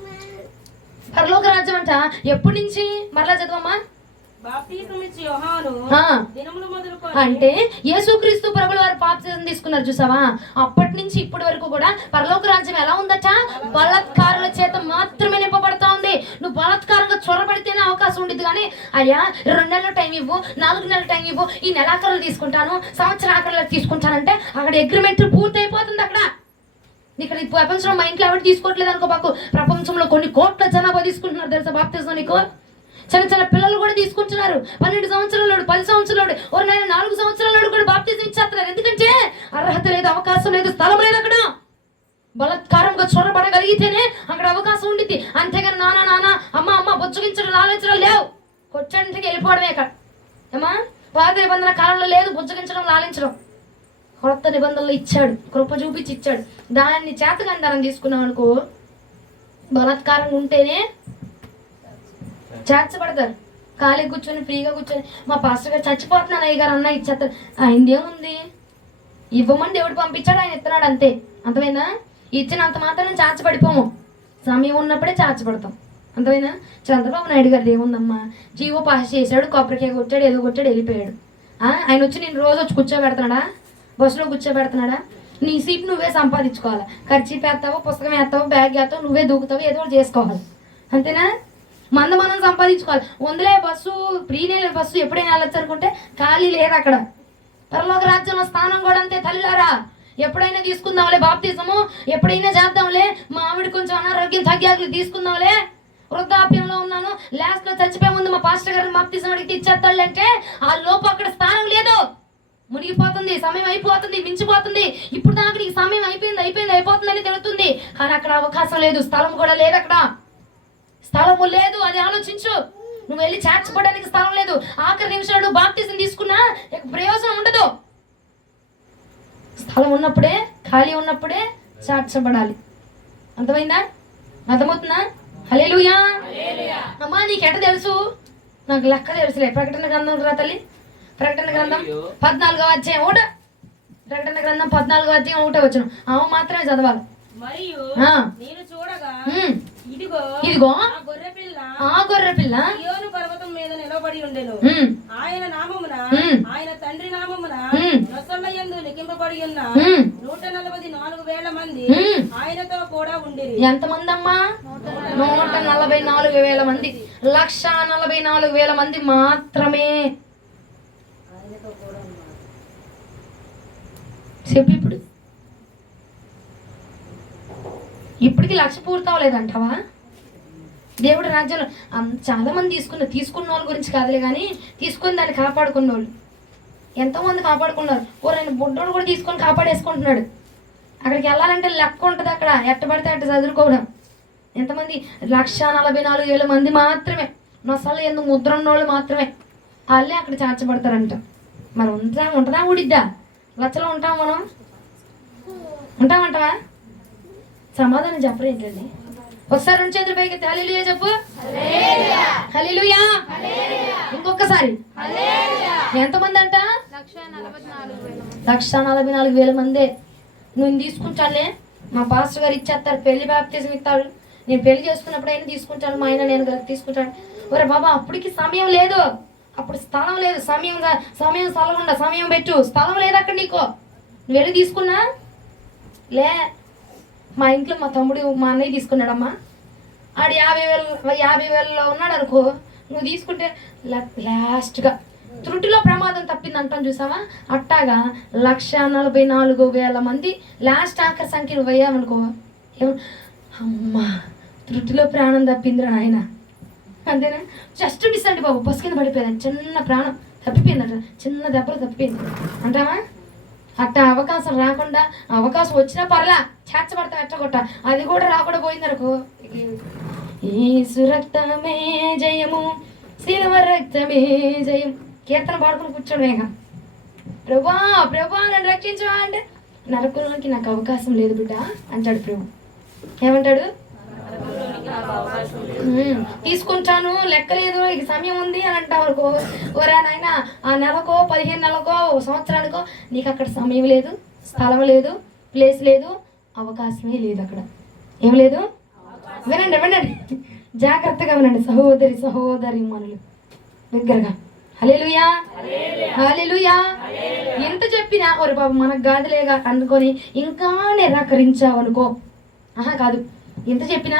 పరలోక రాజ్యం అంట ఎప్పటి నుంచి? మరలా చదవమ్మా. అంటే యేసుక్రీస్తు ప్రభుల వారు బాప్తిజం తీసుకున్నారు చూసావా, అప్పటి నుంచి ఇప్పటి వరకు కూడా పరలోక రాజ్యం ఎలా ఉందట? బలాత్కారుల చేత మాత్రమే నింపబడతా ఉంది. నువ్వు బలాత్కారంగా చొరబడితేనే అవకాశం ఉండేది. కానీ అయ్యా 2 నెలల టైం ఇవ్వు, 4 నెలల టైం ఇవ్వు, ఈ నెలాఖరులు తీసుకుంటాను, సంవత్సర ఆఖరులు తీసుకుంటానంటే అక్కడ అగ్రిమెంట్ పూర్తి అయిపోతుంది. అక్కడ ఇక్కడ ప్రపంచంలో మా ఇంట్లో ఎవరు తీసుకోవట్లేదు అనుకో బాకు, ప్రపంచంలో కొన్ని కోట్ల జనాభా తీసుకుంటున్నారు తెలుసా బాప్తిజం. నీకు చిన్న పిల్లలు కూడా తీసుకుంటున్నారు. 12 సంవత్సరాలు, 10 సంవత్సరాలు, 4 సంవత్సరాలు కూడా బాప్తిజం ఇచ్చేస్తున్నారు. ఎందుకంటే అర్హత లేదు, అవకాశం లేదు, స్థలం లేదు అక్కడ. బలాత్కారంగా చొరబడగలిగితేనే అక్కడ అవకాశం ఉండిద్ది. అంతేగాని నాన్న అమ్మ బుజ్జగించడం ఆలోచనలు లేవు, కొట్టడానికి వెళ్ళిపోవడమే అక్కడ. ఏమా పాత నిబంధన కాలంలో లేదు బుజ్జగించడం లాలించడం. కొత్త నిబంధనలు ఇచ్చాడు, కృప చూపించి ఇచ్చాడు. దాన్ని చేతకందనం తీసుకున్నాం అనుకో, బలాత్కారంగా ఉంటేనే చేర్చబడతారు. ఖాళీ కూర్చొని ఫ్రీగా కూర్చొని మా పాస్టర్ గారు చచ్చిపోతున్నాను అయ్యగారు అన్న ఇచ్చేస్తారు. ఆయనది ఏముంది? ఇవ్వమని దేవుడు పంపించాడు, ఆయన ఇస్తున్నాడు అంతే. అర్థమైందా? ఇచ్చినంత మాత్రం చేర్చబడిపోము, సమయం ఉన్నప్పుడే చేర్చబడతాం. అర్థమైనా? చంద్రబాబు నాయుడు గారు ఏముందమ్మా, జీవో పాస్ చేశాడు, కొబ్బరికాయ కొట్టాడు, ఏదో కొట్టాడు, వెళ్ళిపోయాడు. ఆయన వచ్చి నేను రోజు వచ్చి కూర్చోబెడుతున్నాడా? బస్సులో కూర్చోబెడుతున్నాడా? నీ సీట్ నువ్వే సంపాదించుకోవాలి. ఖర్చు వేస్తావో, పుస్తకం వేస్తావో, బ్యాగ్ వేస్తావో, నువ్వే దూకుతావో, ఏదో ఒకటి చేసుకోవాలి. అంతేనా? మనం సంపాదించుకోవాలి. వందలే బస్సు ఫ్రీనే బస్సు ఎప్పుడైనా వెళ్ళొచ్చు అనుకుంటే ఖాళీ లేదు అక్కడ. పరలోక రాజ్యంలో స్థానం కూడా అంతే తల్లిలారా. ఎప్పుడైనా తీసుకుందాంలే బాప్తిజము, ఎప్పుడైనా చేద్దాంలే, మా ఆవిడ కొంచెం అనారోగ్యం తగ్గాక తీసుకుందాంలే, వృద్ధాప్యంలో ఉన్నాను, లాస్ట్ లో చచ్చిపోయే ముందు మా పాస్టర్ గారు బాప్తిజం అడిగితే ఇచ్చేస్తాడు అంటే ఆ లోపు అక్కడ స్థానం లేదు. మునిగిపోతుంది, సమయం అయిపోతుంది, మించిపోతుంది. ఇప్పుడు దాకా నీకు సమయం అయిపోతుందని తెలుస్తుంది, కానీ అక్కడ అవకాశం లేదు, స్థలం కూడా లేదు అక్కడ. స్థలము లేదు, అది ఆలోచించు. నువ్వు వెళ్ళి చేర్చబడడానికి స్థలం లేదు. ఆఖరి నిమిషాలు బాప్తిజం తీసుకున్నా ప్రయోజనం ఉండదు. స్థలం ఉన్నప్పుడే, ఖాళీ ఉన్నప్పుడే చేర్చబడాలి. అర్థమైందా? అర్థమవుతుందా? హల్లెలూయా. అమ్మా నీకెట తెలుసు? నాకు లెక్క తెలుసులే. ప్రకటన గ్రంథం రా తల్లి. ప్రకటన గ్రంథం 14వ అధ్యాయం 1. ప్రకటన గ్రంథం 14వ అధ్యాయం 1 వచ్చిన ఆమె మాత్రమే చదవాలి. మరియు నేను చూడగా ఇదిగో ఆ గొర్రెపిల్ల సియోను పర్వతం మీద నిలబడి ఉండెను. ఆయన నామమున, ఆయన తండ్రి నామమున నొసళ్ళ యందు లిఖింపబడి ఉన్న 144,000 మంది ఆయనతో కూడా ఉండిరి. ఎంతమంది అమ్మా? 144,000 మంది. 144,000 మంది మాత్రమే. చెప్పు ఇప్పటికి 1,00,000 పూర్తవలేదంటావా? దేవుడి రాజ్యంలో చాలా మంది తీసుకున్న వాళ్ళ గురించి కాదులే, కానీ తీసుకుని దాన్ని కాపాడుకున్న వాళ్ళు ఎంతోమంది కాపాడుకున్నారు. ఆయన బుడ్డోడు కూడా తీసుకొని కాపాడేసుకుంటున్నాడు. అక్కడికి వెళ్ళాలంటే లెక్క ఉంటుంది, అక్కడ ఎట్టబడితే అట్ట చదువుకోవడం. ఎంతమంది? 1,44,000 మంది మాత్రమే, నొసలు ఎందుకు ముద్ర ఉన్నోళ్ళు మాత్రమే వాళ్ళే అక్కడ చేర్చబడతారంట. మరి ఉంటుందా ఊడిద్దా? లచ్చలో ఉంటాం మనం? ఉంటామంటావా? సమాధానం చెప్పరేంటండి? ఒకసారి 2 చేతుల పైకి హల్లెలూయా చెప్పు. హల్లెలూయా. ఇంకొకసారి ఎంతమంది అంట? 1,44,000 మందే. నువ్వు తీసుకుంటానులే, మా పాస్టర్ గారు ఇచ్చేస్తారు, పెళ్లి బాప్తిజం ఇస్తాడు, నేను పెళ్లి చేసుకున్నప్పుడు అయినా తీసుకుంటాను, మా ఆయన నేను తీసుకుంటాను. ఒరే బాబా, అప్పటికి సమయం లేదు, అప్పుడు స్థలం లేదు. సమయం స్థలం సమయం పెట్టు. స్థలం లేదు అక్కడ నీకు. నువ్వు వెళ్ళి తీసుకున్నా లే. మా ఇంట్లో మా తమ్ముడు మా అన్నయ్య తీసుకున్నాడమ్మా. ఆడు 50,000 ఉన్నాడు అనుకో, నువ్వు తీసుకుంటే లాస్ట్గా త్రుటిలో ప్రమాదం తప్పింది అంటాను చూసావా, అట్టాగా 1,44,000 మంది లాస్ట్ ఆఖరి సంఖ్య నువ్వు అయ్యావనుకో, అమ్మా త్రుటిలో ప్రాణం తప్పిందిరా నాయన, అంతేనా? జస్ట్ మిస్ అండి బాబు, బస్ కింద పడిపోయింది, చిన్న ప్రాణం తప్పిపోయిందంట, చిన్న దెబ్బలు తప్పిపోయింది అంటావా? అట్ట అవకాశం రాకుండా, అవకాశం వచ్చినా పర్లా చేర్చబడతాం ఎట్టగొట్ట, అది కూడా రాకుండా పోయిందనుకో, యేసు రక్తమే జయము, శిలువ రక్తమే జయం కీర్తన పాడుకుని కూర్చోడమేగా. ప్రభా నన్ను రక్షించవా అంటే, నరకంలోకి నాకు అవకాశం లేదు బిడ్డ అంటాడు ప్రభు. ఏమంటాడు? తీసుకుంటాను, లెక్కలేదు, ఇక సమయం ఉంది అని అంటావు అనుకో, ఓరా నాయన ఆ నెలకో 15 నెలకో సంవత్సరానికో నీకు అక్కడ సమయం లేదు, స్థలం లేదు, ప్లేస్ లేదు, అవకాశమే లేదు అక్కడ. ఏం లేదు? వినండి జాగ్రత్తగా వినండి సహోదరి మనులు దగ్గరగా. హల్లెలూయా. హల్లెలూయా. ఎంత చెప్పినా ఒరే బాబు మనకు గాదిలేగా అనుకొని ఇంకా నిరాకరించావనుకో, కాదు, ఎంత చెప్పినా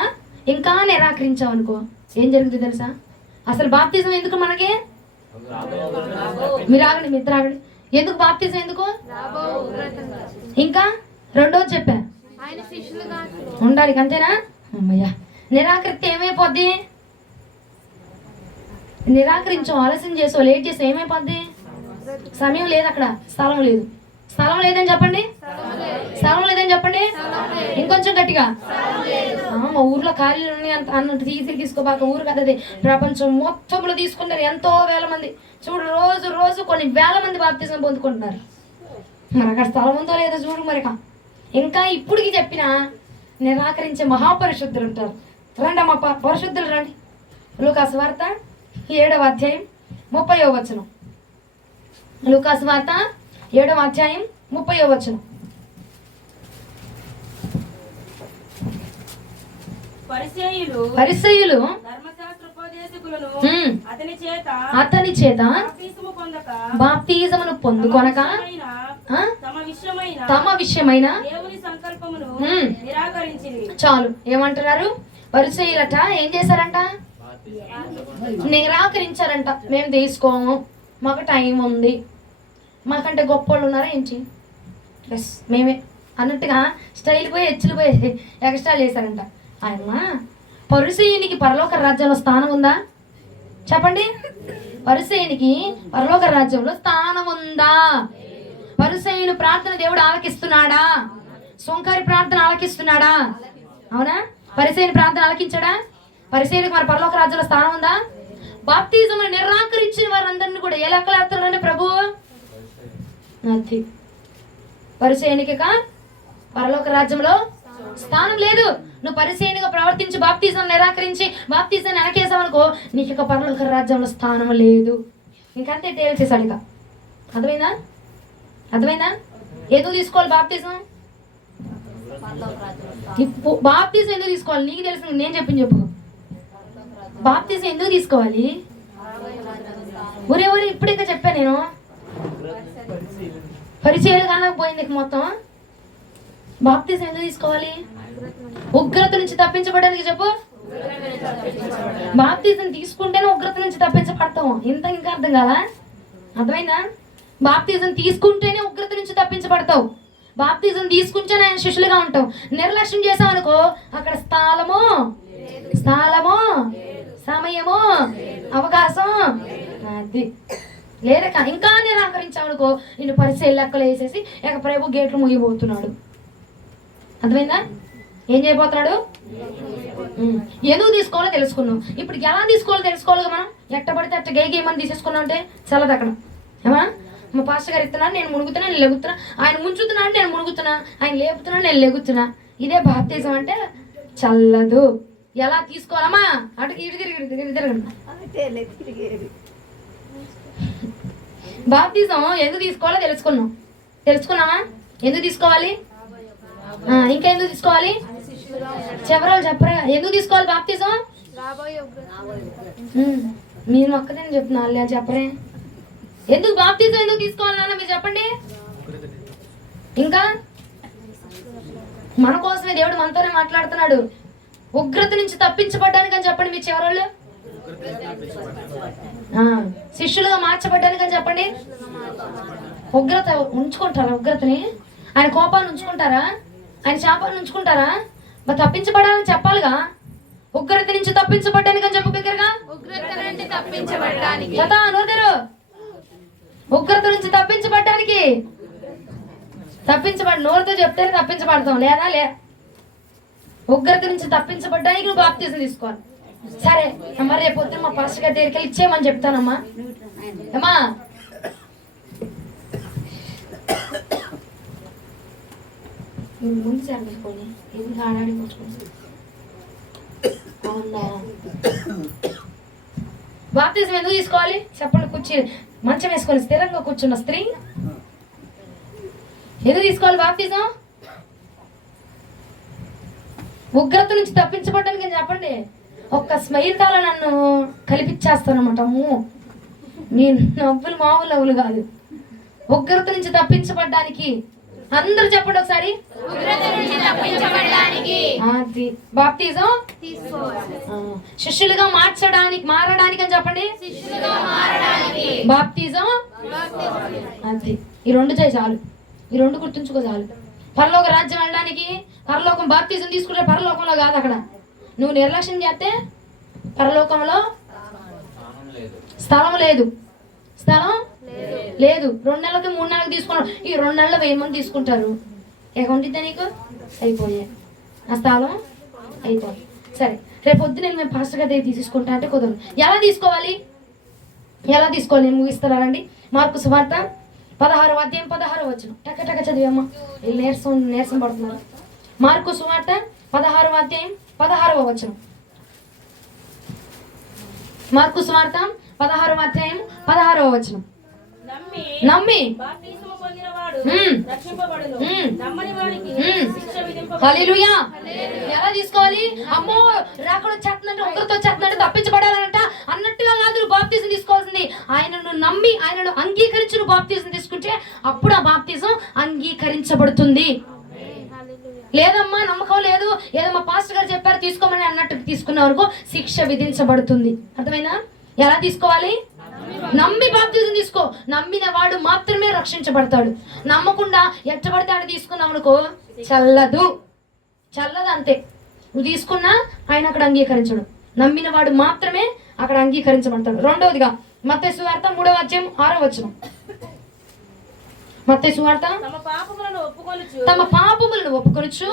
ఇంకా నిరాకరించావనుకో ఏం జరుగుతుంది తెలుసా? అసలు బాప్తిజం ఎందుకు మనకి? మీరు ఆగండి, మిత్ర ఆగండి. ఎందుకు బాప్తిజం ఎందుకు? ఇంకా రెండోది చెప్పా, ఉండాలి, అంతేనా? అమ్మయ్యా. నిరాకరిస్తే ఏమైపోద్ది? నిరాకరించో, ఆలస్యం చేసో, లేట్ చేసో ఏమైపోద్ది? సమయం లేదు అక్కడ, స్థలం లేదు. స్థలం లేదని చెప్పండి, స్థలం లేదని చెప్పండి, ఇంకొంచెం గట్టిగా. మా ఊర్లో ఖాళీలు ఉన్నాయి అన్నట్టు తీసుకోబాక. ఊరు కదది, ప్రపంచం మొత్తంలో తీసుకున్నారు ఎంతో వేల మంది. చూడు, రోజు కొన్ని వేల మంది బాప్తిజం పొందుకుంటున్నారు. మరి అక్కడ స్థలం ఉందో లేదో చూడు. మరి ఇంకా ఇప్పటికి చెప్పినా నిరాకరించే మహాపరిశుద్ధులు ఉంటారు. రండి అమ్మ పరిశుద్ధులు రండి. లూకాసు వార్త 7వ అధ్యాయం 30వ వచనం. లూకాసు వార్త 7వ అధ్యాయం 30వ వచనం. పరిసయ్యులు అతని చేత బాప్తిజమును పొందుకొనక తమ విషయమైన చాలు. ఏమంటున్నారు? పరిసయ్యులట ఏం చేశారంట? నిరాకరించారంట. మేము తీసుకోము, మాకు టైం ఉంది, మాకంటే గొప్ప వాళ్ళు ఉన్నారా ఏంటి, ఎస్ మేమే అన్నట్టుగా స్టైల్ పోయి హెచ్చులు పోయి ఎక్స్ట్రా చేశారంట. ఆయన పరిసయ్యునికి పరలోక రాజ్యంలో స్థానం ఉందా చెప్పండి? పరిసయ్యునికి పరలోక రాజ్యంలో స్థానం ఉందా? పరిసయ్యుని ప్రార్థన దేవుడు ఆలకిస్తున్నాడా? సొంకారి ప్రార్థన ఆలకిస్తున్నాడా? అవునా? పరిసయ్యుని ప్రార్థన ఆలకించాడా? పరిసయ్యునికి మరి పరలోక రాజ్యంలో స్థానం ఉందా? బాప్తిజం నిరాకరించిన వారందరినీ కూడా ఏ లెక్కలు వేస్తున్నాడంటే ప్రభు, అది పరిసయ్యునికి పరలోక రాజ్యంలో స్థానం లేదు. నువ్వు పరిసయ్యునిగా ప్రవర్తించి బాప్తిజం నిరాకరించి బాప్తిజాన్ని వెనకేసావనుకో, నీకు ఇక పరలోక రాజ్యంలో స్థానం లేదు. ఇంకంతే తేల్చేశాడు. ఇక అర్థమైందా? ఎందుకు తీసుకోవాలి బాప్తిజం? బాప్తిజం ఎందుకు తీసుకోవాలి? నీకు తెలుసు, నేను చెప్పింది చెప్పు. బాప్తిజం ఎందుకు తీసుకోవాలి? ఊరే ఇప్పుడు ఇంకా చెప్పాను నేను. పరిచయాలు కానకపోయింది మొత్తం. బాప్తిజం ఎందుకు తీసుకోవాలి? ఉగ్రత నుంచి తప్పించబడడానికి చెప్పు. బాప్తిజం తీసుకుంటేనే ఉగ్రత నుంచి తప్పించబడతాం. ఇంకా అర్థం కాదా? అర్థమైందా? బాప్తిజం తీసుకుంటేనే ఉగ్రత నుంచి తప్పించబడతావు. బాప్తిజం తీసుకుంటేనే ఆయన శిష్యులుగా ఉంటావు. నిర్లక్ష్యం చేసావు అనుకో, అక్కడ స్థలము, సమయము, అవకాశం, అది లేదా ఇంకా నిరాకరించావనుకో నిన్ను పరిచయం లెక్కలు వేసేసి ఇక ప్రభు గేట్లు ముగిపోతున్నాడు. అర్థమైందా? ఏం చేయబోతున్నాడు? ఎందుకు తీసుకోవాలో తెలుసుకున్నాం. ఇప్పుడు ఎలా తీసుకోవాలో తెలుసుకోవాలి. మనం ఎట్టబడితే అట్ట గేమని తీసేసుకున్నాం అంటే చల్లదు అక్కడ. ఏమా మా పాస్టర్ గారు ఇస్తున్నాను, నేను మునుగుతున్నా, నేను లెగుతున్నా. ఆయన ముంచుతున్నా అంటే నేను మునుగుతున్నా, ఆయన లేపుతున్నా, నేను లెగుతున్నా. ఇదే బాప్తిజం అంటే చల్లదు. ఎలా తీసుకోవాలమ్మా? అటు ఇటు తిరగండి. బాప్తిజం ఎందుకు తీసుకోవాలో తెలుసుకున్నామా? ఎందుకు తీసుకోవాలి? ఇంకా ఎందుకు తీసుకోవాలి? చివరాలు చెప్పరా ఎందుకు తీసుకోవాలి బాప్తిజం? మీరు ఒక్కదని చెప్తున్నా, వాళ్ళు చెప్పరే. ఎందుకు బాప్తిజం ఎందుకు తీసుకోవాలి నాన్న మీరు చెప్పండి. ఇంకా మన కోసమే దేవుడు మనతోనే మాట్లాడుతున్నాడు. ఉగ్రత నుంచి తప్పించబడ్డానికి అని చెప్పండి మీ చివరోళ్ళు. శిష్యులుగా మార్చబడ్డానికి అని చెప్పండి. ఉగ్రత ఉంచుకుంటారా? ఉగ్రతని, ఆయన కోపాన్ని ఉంచుకుంటారా? ఆయన శాపాన్ని ఉంచుకుంటారా? మరి తప్పించబడాలని చెప్పాలిగా. ఉగ్రత నుంచి తప్పించబడ్డానికి అని చెప్పు బిగ్గరగా. ఉగ్రత నుంచి తప్పించబడ్డానికి. ఉగ్రత నుంచి తప్పించబడ్డానికి. నోరుతో చెప్తేనే తప్పించబడతాం, లేదా ఉగ్రత నుంచి తప్పించబడ్డానికి నువ్వు బాప్తిజం తీసుకోవాలి. సరే మరి రేపు పొద్దున్న మా పాస్టర్ గారి దగ్గరికి వెళ్ళి ఇచ్చేయమని చెప్తానమ్మా. అమ్మా ముందు సరిపోయి ఎందుకు ఆడాడిపోతుంది. అవునా? బాప్తిజం ఎందుకు తీసుకోవాలి చెప్పండి. మంచం వేసుకొని స్థిరంగా కూర్చున్న స్త్రీ ఎందుకు తీసుకోవాలి బాప్తిజం? ఉగ్రత నుంచి తప్పించబడ్డానికి అని చెప్పండి. ఒక్క స్మైల్ తాల నన్ను కలిపిచ్చేస్తానమాట. అమ్మో నీ నవ్వులు మామూలు నవ్వులు కాదు. ఉగ్రత నుంచి తప్పించబడ్డానికి అందరూ చెప్పండి ఒకసారి. బాప్తిజం శిష్యులుగా మారడానికి అని చెప్పండి. బాప్తిజం అంతే. ఈ రెండు చేయి చాలు, ఈ రెండు గుర్తుంచుకో చాలు. పరలోక రాజ్యం వెళ్ళడానికి పరలోకం బాప్తిజం తీసుకుంటే పరలోకంలో కాదు. అక్కడ నువ్వు నిర్లక్ష్యం చేస్తే పరలోకంలో స్థలం లేదు. 2 నెలలకి 3 నెలలకు తీసుకున్నాడు. ఈ 2 నెలలు 1000 మంది తీసుకుంటారు. ఏకుంటుందా నీకు? అయిపోయాయి ఆ స్థలం అయిపోయి. సరే రేపు పొద్దున మేము పాస్టర్ గారి దగ్గర తీసుకుంటా అంటే కుదరదు. ఎలా తీసుకోవాలి? నేను ముగిస్తున్నానండి. మార్కు సువార్త 16వ అధ్యాయం 16వ వచనం. టక చదివమ్మా, నీరసం పడుతున్నారు. మార్కు సువార్త 16వ అధ్యాయం 16వ వచనం. మార్కు సువార్త 16వ అధ్యాయం 16వ వచనం. నమ్మి హల్లెలూయా. ఎలా తీసుకోవాలి? అమ్మో రాకుడు వచ్చేస్తుందంటే ఉగ్రత వచ్చేస్తుందంటే తప్పించబడాలంట అన్నట్టుగా కాదు నువ్వు బాప్తిజం తీసుకోవాల్సింది. ఆయనను నమ్మి ఆయనను అంగీకరించి నువ్వు బాప్తిజం తీసుకుంటే అప్పుడు ఆ బాప్తిజం అంగీకరించబడుతుంది. లేదమ్మా నమ్మకం లేదు, ఏదో మా పాస్టర్ గారు చెప్పారు తీసుకోమని అన్నట్టు తీసుకున్నావు అనుకో శిక్ష విధించబడుతుంది. అర్థమైనా? ఎలా తీసుకోవాలి? నమ్మి బాప్తిజం తీసుకో. నమ్మిన వాడు మాత్రమే రక్షించబడతాడు. నమ్మకుండా ఎట్టబడితే ఆడ తీసుకున్నావు అనుకో చల్లదు అంతే. నువ్వు తీసుకున్నా ఆయన అక్కడ అంగీకరించడు. నమ్మిన వాడు మాత్రమే అక్కడ అంగీకరించబడతాడు. రెండవదిగా మత్తయి సువార్త 3వ అధ్యాయం 6వ వచనం. మత్తయి సువార్త తమ పాపములను ఒప్పుకొనుచు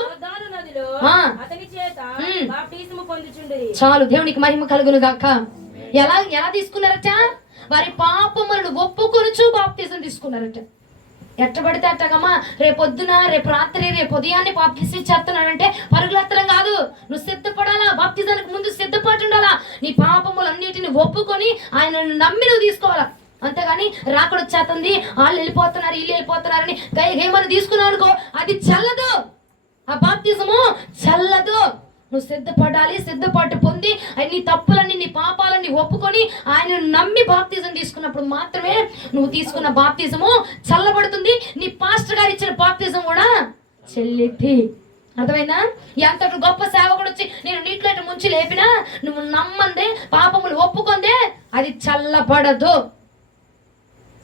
చాలు. దేవునికి మహిమ కలుగును గాక. ఎలా తీసుకున్నారట? వారి పాపములను ఒప్పుకొనుచు బాప్తిజం తీసుకున్నారట. ఎట్టబడితే అట్టగమ్మా రేపొద్దున, రేపు రాత్రి, రేపు ఉదయాన్నే బాప్తిజం చేస్తున్నాడంటే పరుగులెత్తడం కాదు. నువ్వు సిద్ధపడాలా. బాప్తిజానికి ముందు సిద్ధపడి ఉండాలా. నీ పాపములన్నిటిని ఒప్పుకొని ఆయనను నమ్మి నువ్వు తీసుకోవాలా. అంతేగాని రాకడ వచ్చేస్తుంది, వాళ్ళు వెళ్ళిపోతున్నారు, వీళ్ళు వెళ్ళిపోతున్నారని ఏమని తీసుకున్నావు అనుకో అది చల్లదు. ఆ బాప్తిజము చల్లదు. నువ్వు సిద్ధపడాలి. సిద్ధపాటు పొంది నీ తప్పులన్నీ నీ పాపాలన్నీ ఒప్పుకొని ఆయనను నమ్మి బాప్తిజం తీసుకున్నప్పుడు మాత్రమే నువ్వు తీసుకున్న బాప్తిజము చల్లబడుతుంది. నీ పాస్టర్ గారు ఇచ్చిన బాప్తిజం కూడా చెల్లిద్ది. అర్థమైందా? ఎంతటి గొప్ప సేవకుడు వచ్చి నేను నీటిలో ముంచి లేపినా నువ్వు నమ్మందే పాపములు ఒప్పుకుందే అది చల్లబడదు.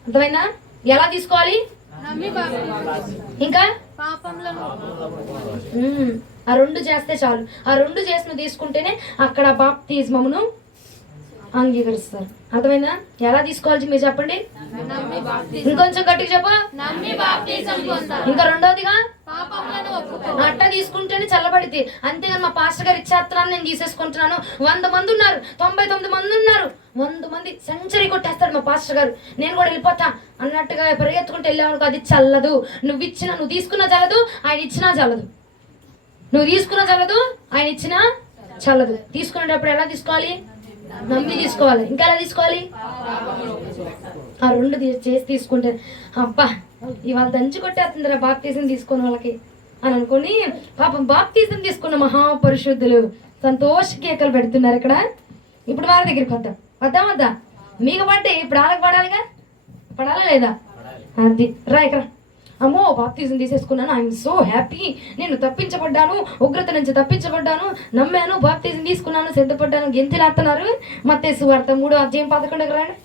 అర్థమైందా? ఎలా తీసుకోవాలి? ఇంకా ఆ 2 చేస్తే చాలు. ఆ 2 చేసి నువ్వు తీసుకుంటేనే అక్కడ బాప్తిజమును అంగీకరిస్తారు. అర్థమైందా? ఎలా తీసుకోవాలి మీరు చెప్పండి. ఇంకొంచెం గట్టిగా చెప్పు. ఇంకా రెండోదిగా అట్ట తీసుకుంటేనే చల్లబడితే. అంతేగాని మా పాస్టర్ గారు ఇచ్చేస్తున్నాను నేను తీసేసుకుంటున్నాను. 100 మంది ఉన్నారు, 99 మంది ఉన్నారు, 100 మంది సెంచరీ కొట్టేస్తాడు మా పాస్టర్ గారు, నేను కూడా వెళ్ళిపోతా అన్నట్టుగా పరిగెత్తుకుంటూ వెళ్ళామనుకో, అది చల్లదు. నువ్వు తీసుకున్నా చల్లదు, ఆయన ఇచ్చినా చల్లదు. నువ్వు తీసుకున్నా చల్లదు, ఆయన ఇచ్చినా చల్లదు. తీసుకునేటప్పుడు ఎలా తీసుకోవాలి? నమ్మి తీసుకోవాలి. ఇంకా ఎలా తీసుకోవాలి? ఆ 2 చేసి తీసుకుంటే అబ్బా ఇవాళ దంచి కొట్టేస్తుందిరా బాప్తీసం తీసుకున్న వాళ్ళకి అని అనుకుని పాపం బాప్తీసం తీసుకున్న మహాపరిశుద్ధులు సంతోష కేకలు పెడుతున్నారు ఇక్కడ. ఇప్పుడు వాళ్ళ దగ్గరికి వద్దా మీకు పడ్డే ఇప్పుడు వాళ్ళకి పడాలిగా, పడాలా లేదా? అది రా ఇక్కడ. అమ్మో బాప్తీసం తీసేసుకున్నాను, ఐఎమ్ సో హ్యాపీ, నేను తప్పించబడ్డాను, ఉగ్రత నుంచి తప్పించబడ్డాను, నమ్మాను, బాప్తీసం తీసుకున్నాను, సిద్ధపడ్డాను, గెంతులేస్తున్నారు. మత్తయి సువార్త 3:11 రండి.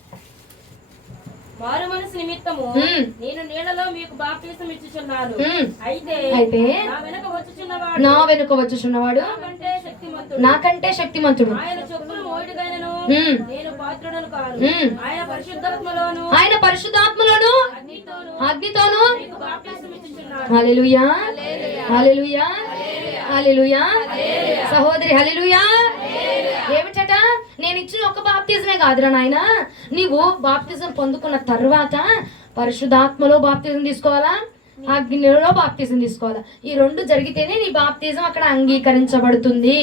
మారు మనసు నిమిత్తము నేను నీడలో మీకు బాప్తిసం ఇచ్చుచున్నాను. అయితే నా వెనుక వచ్చుచున్నవాడు నాకంటే శక్తిమంతుడు. ఆయన చెప్పులు మోయుడుగానను నేను పాత్రుడను కాను. ఆయన పరిశుద్ధాత్మలోను అగ్నితోను బాప్తిసం ఇచ్చుచున్నాడు. హల్లెలూయా, హల్లెలూయా, హల్లెలూయా. సహోదరి హల్లెలూయా. ఏమిటట? నేను ఇచ్చిన ఒక బాప్తిజమే కాదురా నాయన, నీవు బాప్తిజం పొందుకున్న తర్వాత పరిశుద్ధాత్మలో బాప్తిజం తీసుకోవాలా, అగ్నిలో బాప్తిజం తీసుకోవాలా. ఈ 2 జరిగితేనే నీ బాప్తిజం అక్కడ అంగీకరించబడుతుంది.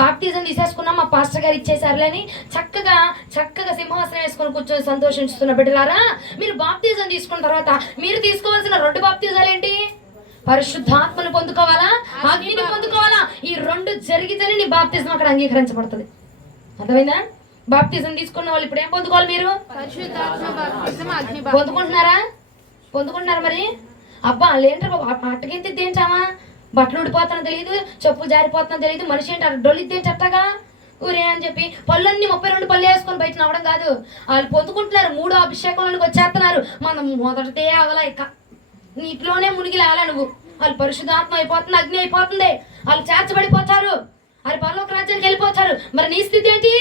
బాప్తిజం తీసేసుకున్నా మా పాస్టర్ గారు ఇచ్చేసారులేని చక్కగా సింహాసనం వేసుకొని కూర్చొని సంతోషిస్తున్న బిడ్డలారా, మీరు బాప్తిజం తీసుకున్న తర్వాత మీరు తీసుకోవాల్సిన 2 బాప్తిజాలు ఏంటి? పరిశుద్ధాత్మను పొందుకోవాలా, అగ్నిని పొందుకోవాలా. ఈ 2 జరిగితేనే నీ బాప్తిజం అక్కడ అంగీకరించబడుతుంది. అర్థమైందా? బాప్తిజం తీసుకున్న వాళ్ళు ఇప్పుడు ఏం పొందుకోవాలి? మీరు పొందుకుంటున్నారా మరి? అబ్బా లేంటారు అట్టకింత దేంచామా, బట్టలు ఉడిపోతున్నా తెలియదు, చెప్పులు జారిపోతున్నా తెలియదు, మనిషి ఏంటి డొల్లిద్దేం చెట్టగా ఊరే అని చెప్పి పళ్ళన్నీ 32 పళ్ళు వేసుకొని బయట నవ్వడం కాదు. వాళ్ళు పొందుకుంటున్నారు, 3 అభిషేకంలోనికి వచ్చేస్తున్నారు. మనం మొదటితే అవలా ఇక నీటిలోనే మునిగి లేవాలా నువ్వు. వాళ్ళు పరిశుద్ధాత్మ అయిపోతుంది, అగ్ని అయిపోతుంది, వాళ్ళు చేర్చబడిపోతారు, వాళ్ళు పరలోక రాజ్యానికి వెళ్ళిపోతారు. మరి నీ స్థితి ఏంటి?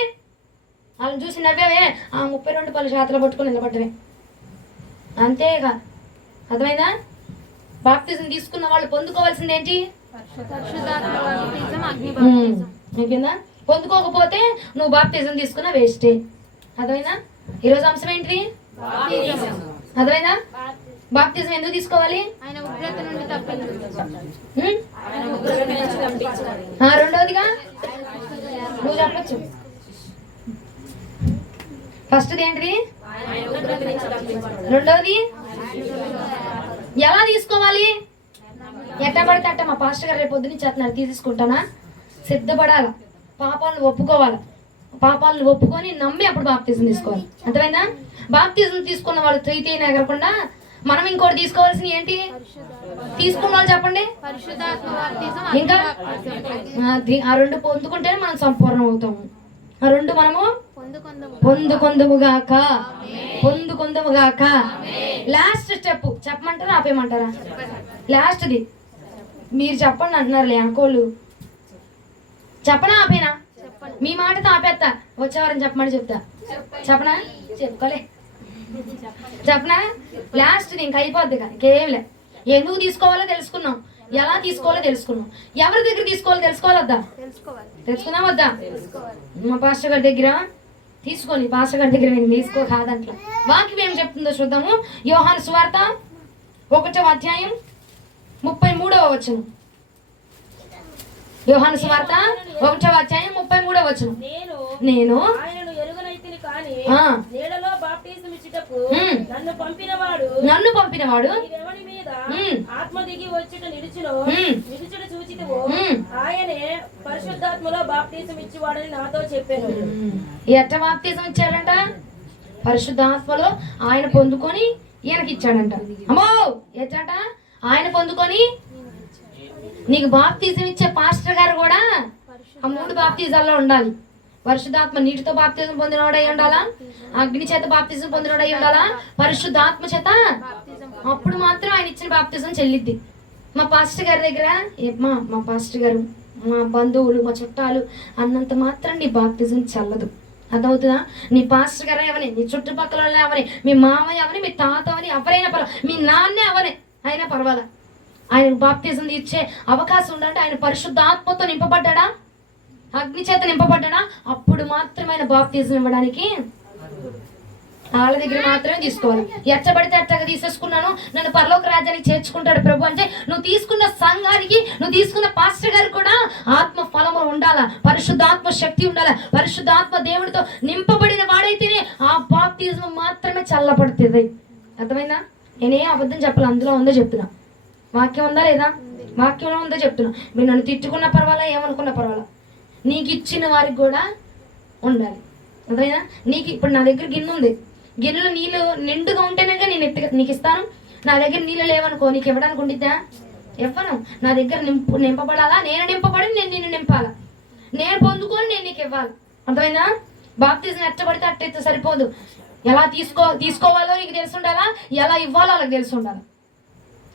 వాళ్ళని చూసి నవ్వేవే, ఆ 32 పళ్ళు చేతలు పట్టుకొని నిలబడ్డవే, అంతేగా. అర్థమైందా? బాప్తిజం తీసుకున్న వాళ్ళు పొందుకోవాల్సింది ఏంటి? మీకిందా? పొందుకోకపోతే నువ్వు బాప్తిజం తీసుకున్న వేస్టే. అర్థమైందా? ఈరోజు అంశం ఏంటి? అర్థమైందా? బాప్తిజం ఎందుకు తీసుకోవాలి? రెండవదిగా నువ్వు చెప్పచ్చు. ఫస్ట్ది ఏంటిది? రెండవది ఎలా తీసుకోవాలి? ఎట్ట పడితే అట్ట మా పాస్టర్ గారు రేపు పొద్దున్న చేస్తున్నారు, తీసేసుకుంటానా? సిద్ధపడాలా, పాపాలను ఒప్పుకోవాలి, పాపాలను ఒప్పుకొని నమ్మి అప్పుడు బాప్తిజం తీసుకోవాలి. అర్థమైందా? బాప్తిజం తీసుకున్న వాళ్ళు త్రీతీన ఎగరకుండా మనం ఇంకోటి తీసుకోవాల్సిన ఏంటి? తీసుకున్న వాళ్ళు చెప్పండి. ఇంకా ఆ 2 పొందుకుంటేనే మనం సంపూర్ణం అవుతాము. ఆ 2 మనము పొందుకొందుముగాక. లాస్ట్ స్టెప్ చెప్పమంటారా ఆపేయమంటారా? లాస్ట్ది మీరు చెప్పండి అంటున్నారు అనుకోళ్ళు. చెప్పనా ఆపేనా? మీ మాటతో ఆపేస్తా, వచ్చేవారని చెప్పమని చెప్తా. చెప్పనా? చెప్పుకోలే చెప్పనా? లాస్ట్ ఇంక అయిపోద్ది కదా, ఇంకేంలే. ఎందుకు తీసుకోవాలో తెలుసుకున్నాం, ఎలా తీసుకోవాలో తెలుసుకున్నాం, ఎవరి దగ్గర తీసుకోవాలో తెలుసుకోవాలొద్దా? తెలుసుకున్నా వద్దా? మా పాస్టర్ గారి దగ్గర తీసుకొని, పాస్టర్ గారి దగ్గర నేను తీసుకో కాదంట్లా. వాక్యం ఏం చెప్తుందో చూద్దాము. యోహాను సువార్త 1:33. యోహాను సువార్త 1:33. నేను నన్ను పంపినవాడు ఆత్మ దిగి వచ్చుట నిలుచును చూచితివో ఆయనే పరిశుద్ధాత్మలో బాప్తిసం ఇచ్చేవాడని నాతో చెప్పాను. ఎట్ట బాప్తిసం ఇచ్చాడంట? పరిశుద్ధాత్మలో ఆయన పొందుకొని ఈయనకి ఇచ్చాడంట. అమ్మో ఎట్టట? ఆయన పొందుకొని నీకు బాప్తిజం ఇచ్చే పాస్టర్ గారు కూడా ఆ 3 బాప్తిజాల్లో ఉండాలి. పరిశుద్ధాత్మ నీటితో బాప్తిజం పొందినవాడై ఉండాలా, అగ్ని చేత బాప్తిజం పొందినవాడై ఉండాలా, పరిశుద్ధాత్మ చేత. అప్పుడు మాత్రం ఆయన ఇచ్చిన బాప్తిజం చెల్లిద్ది. మా పాస్టర్ గారి దగ్గర మా పాస్టర్ గారు, మా బంధువులు, మా చుట్టాలు అన్నంత మాత్రం నీ బాప్తిజం చల్లదు. అర్థమవుతుందా? నీ పాస్టర్ గారు ఎవరి, నీ చుట్టుపక్కల వాళ్ళు ఎవరి, మీ మామయ్య ఎవరి, మీ తాత అవని, ఎవరైనా పర్వాలేదు, మీ నాన్నే అవని అయినా పర్వాలా, ఆయనకు బాప్తిజం ఇచ్చే అవకాశం ఉందంటే ఆయన పరిశుద్ధాత్మతో నింపబడ్డా, అగ్ని చేత నింపబడ్డా, అప్పుడు మాత్రమే ఆయన బాప్తిజం ఇవ్వడానికి వాళ్ళ దగ్గర మాత్రమే తీసుకోవాలి. ఎచ్చబడితే అట్టగా తీసేసుకున్నాను, నన్ను పరలోక రాజ్యానికి చేర్చుకుంటాడు ప్రభు అంటే, నువ్వు తీసుకున్న సంఘానికి, నువ్వు తీసుకున్న పాస్టర్ గారికి కూడా ఆత్మ ఫలము ఉండాలా, పరిశుద్ధాత్మ శక్తి ఉండాలా, పరిశుద్ధాత్మ దేవుడితో నింపబడిన వాడైతేనే ఆ బాప్తిజం మాత్రమే చల్లబడుతుంది. అర్థమైందా? నేనే అబద్ధం చెప్పాలి, అందులో ఉందో చెప్తున్నా. వాక్యం ఉందా లేదా? వాక్యంలో ఉందో చెప్తున్నా. మీరు నన్ను తిట్టుకున్న పర్వాలా, ఏమనుకున్నా పర్వాలా, నీకు ఇచ్చిన వారికి కూడా ఉండాలి. అర్థమైనా? నీకు ఇప్పుడు నా దగ్గర గిన్నె ఉంది, గిన్నెలో నీళ్ళు నిండుగా ఉంటేనే నేను నీకు ఇస్తాను. నా దగ్గర నీళ్ళు లేవనుకో, నీకు ఇవ్వడానికి ఉండిద్దా? ఇవ్వను. నా దగ్గర నింపబడాలా, నేను నింపబడి నేను నిన్ను నింపాలా, నేను పొందుకొని నేను నీకు ఇవ్వాలి. అర్థమైనా? బాప్తిజం ఎట్టబడితే అట్టయితే సరిపోదు. ఎలా తీసుకోవాలో నీకు తెలిసి ఉండాలా, ఎలా ఇవ్వాలో వాళ్ళకి తెలిసి ఉండాలి.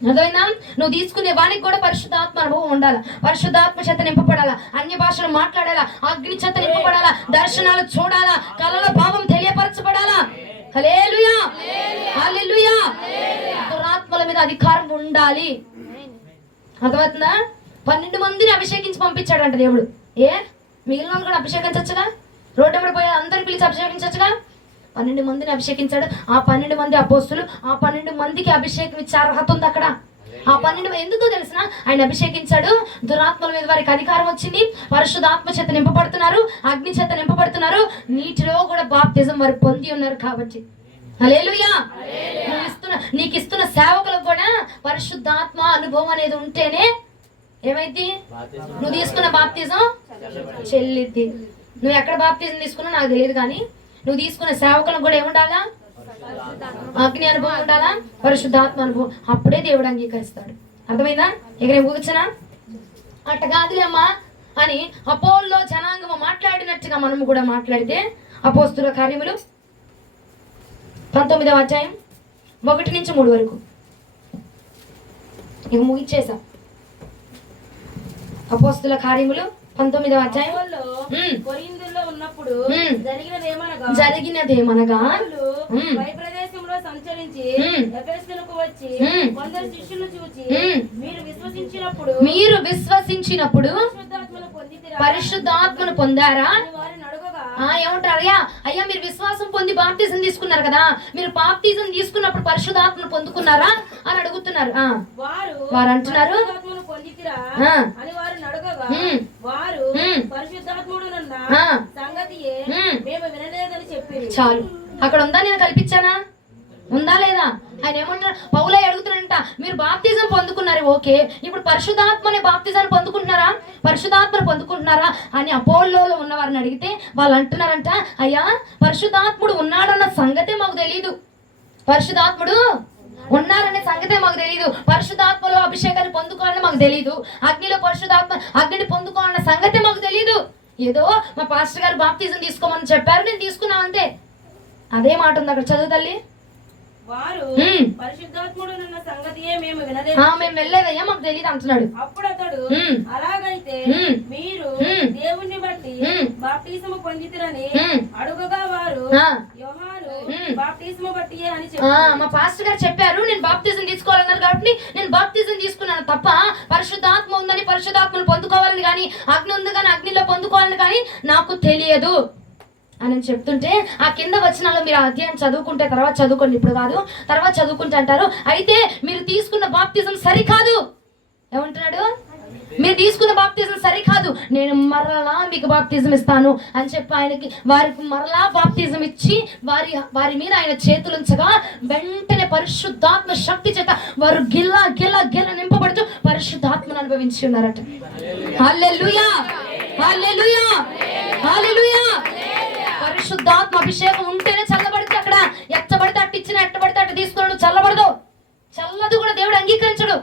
అర్థమైనా? నువ్వు తీసుకునే వానికి కూడా పరిశుద్ధాత్మ అనుభవం ఉండాలా, పరిశుద్ధాత్మ చేత నింపబడాలా, అన్య భాషలు మాట్లాడాలా, అగ్ని చేత నింపబడాలా, దర్శనాలు చూడాలా, కళల భావం తెలియపరచబడాలా. హల్లెలూయా, హల్లెలూయా. దురాత్మల మీద అధికారం ఉండాలి. అర్థమవుతుందా? 12 మందిని అభిషేకించి పంపించాడంట దేవుడు. మిగిలిన వాళ్ళు కూడా అభిషేకించచ్చుగా, రోడ్డు మీద పోయి అందరిని పిలిచి అభిషేకించచ్చుగా. 12 మందిని అభిషేకించాడు. ఆ 12 మంది అపోస్తులు, ఆ 12 మందికి అభిషేకం ఇచ్చే అర్హత ఉంది అక్కడ. ఆ 12 ఎందుకో తెలిసిన, ఆయన అభిషేకించాడు, దురాత్మల మీద వారికి అధికారం వచ్చింది, పరిశుద్ధాత్మ చేత నింపబడుతున్నారు, అగ్ని చేత నింపబడుతున్నారు, నీటిలో కూడా బాప్తిజం వారు పొంది ఉన్నారు. కాబట్టి హల్లెలూయా. నీకు ఇస్తున్న సేవకులకు కూడా పరిశుద్ధాత్మ అనుభవం అనేది ఉంటేనే ఏమైంది, నువ్వు తీసుకున్న బాప్తిజం చెల్లిద్ది. నువ్వు ఎక్కడ బాప్తిజం తీసుకున్నా నాకు తెలియదు, కానీ నువ్వు తీసుకున్న సేవకులకు కూడా ఏముండాలా, అగ్ని అనుభవం ఉండాలా, పరిశుద్ధాత్మ అనుభవం. అప్పుడే దేవుడు అంగీకరిస్తాడు. అర్థమైందా? ఇక నేను కూర్చున్నా అట్ట కాదులేమ్మా అని అపోల్లో జనాంగము మాట్లాడినట్టుగా మనము కూడా మాట్లాడితే, అపోస్తుల కార్యములు 19వ అధ్యాయం 1 నుంచి 3 వరకు ఇక ముగిచ్చేసాం. అపోస్తుల కార్యములు 19వ అధ్యాయం జరిగినదేమనగా ప్రదేశంలో సంచరించి ఎఫెసునకు వచ్చి కొందరు శిష్యులను చూచి మీరు విశ్వసించినప్పుడు పరిశుద్ధాత్మను పొందారా? ఏమంటారు? అయ్యా మీరు విశ్వాసం పొంది బాప్తిజం తీసుకున్నారు కదా, మీరు బాప్తిజం తీసుకున్నప్పుడు పరిశుద్ధాత్మను పొందుకున్నారా అని అడుగుతున్నారు. వారు అంటున్నారు చాలు. అక్కడ ఉందా, నేను కల్పించానా? ఉందా లేదా? ఆయన ఏమంటారు? పౌలే అడుగుతున్నారంట, మీరు బాప్తిజం పొందుకున్నారు, ఓకే, ఇప్పుడు పరిశుద్ధాత్మని బాప్తిజాన్ని పొందుకుంటున్నారా, పరిశుద్ధాత్మను పొందుకుంటున్నారా అని అపోల్లోలో ఉన్న వారిని అడిగితే వాళ్ళు అంటున్నారంట, అయ్యా పరిశుద్ధాత్ముడు ఉన్నాడన్న సంగతే మాకు తెలీదు, పరిశుద్ధాత్ముడు ఉన్నారనే సంగతే మాకు తెలియదు, పరిశుద్ధాత్మలో అభిషేకాన్ని పొందుకోవాలని మాకు తెలియదు, అగ్నిలో అగ్నిని పొందుకోవాలన్న సంగతే మాకు తెలియదు. ఏదో మా పాస్టర్ గారు బాప్తిజం తీసుకోమని చెప్పారు, నేను తీసుకున్నా అంతే. అదే మాట ఉంది అక్కడ, చదువు తల్లి. మేము వెళ్ళలేదయ్యా, మాకు తెలియదు అంటున్నాడు. అప్పుడు అతడు, అలాగైతే మీరు దేవుణ్ణి బట్టి బాప్తిసము పొందితిరని అడుగగా వారు యోహాను బాప్తిసము బట్టి అని చెప్పారు. మా పాస్టర్ గారు చెప్పారు, నేను బాప్తిజం తీసుకోవాలన్నారు కాబట్టి నేను బాప్తిజం తీసుకున్నాను తప్ప పరిశుద్ధాత్మ ఉందని పరిశుద్ధాత్మను పొందుకోవాలని కానీ, అగ్ని ఉంది కానీ అగ్నిలో పొందుకోవాలని కానీ నాకు తెలియదు అని చెప్తుంటే, ఆ కింద వచనాల్లో మీరు అధ్యాయం చదువుకుంటే, తర్వాత చదువుకోండి, ఇప్పుడు కాదు తర్వాత చదువుకుంటే అంటారు, అయితే మీరు తీసుకున్న బాప్తిజం సరికాదు. ఏమంటున్నాడు? మీరు తీసుకున్న బాప్తిజం సరికాదు, నేను మరలా మీకు బాప్తిజం ఇస్తాను అని చెప్పి వారికి మరలా బాప్తిజం ఇచ్చి వారి మీద ఆయన చేతులుంచగా వెంటనే పరిశుద్ధాత్మ శక్తి చేత వారు గిల్ల గిల్ల గిల్ల నింపబడుతూ పరిశుద్ధాత్మను అనుభవించి ఉన్నారట. హల్లెలూయా, హల్లెలూయా, హల్లెలూయా. పరిశుద్ధాత్మ అభిషేకం ఉంటేనే చల్లబడితే, అక్కడ ఎట్టబడితే అట్టు ఇచ్చిన, ఎట్టబడితే అట్టు తీసుకున్నాడు, చల్లబడదు, చల్లదు కూడా దేవుడు అంగీకరించడు.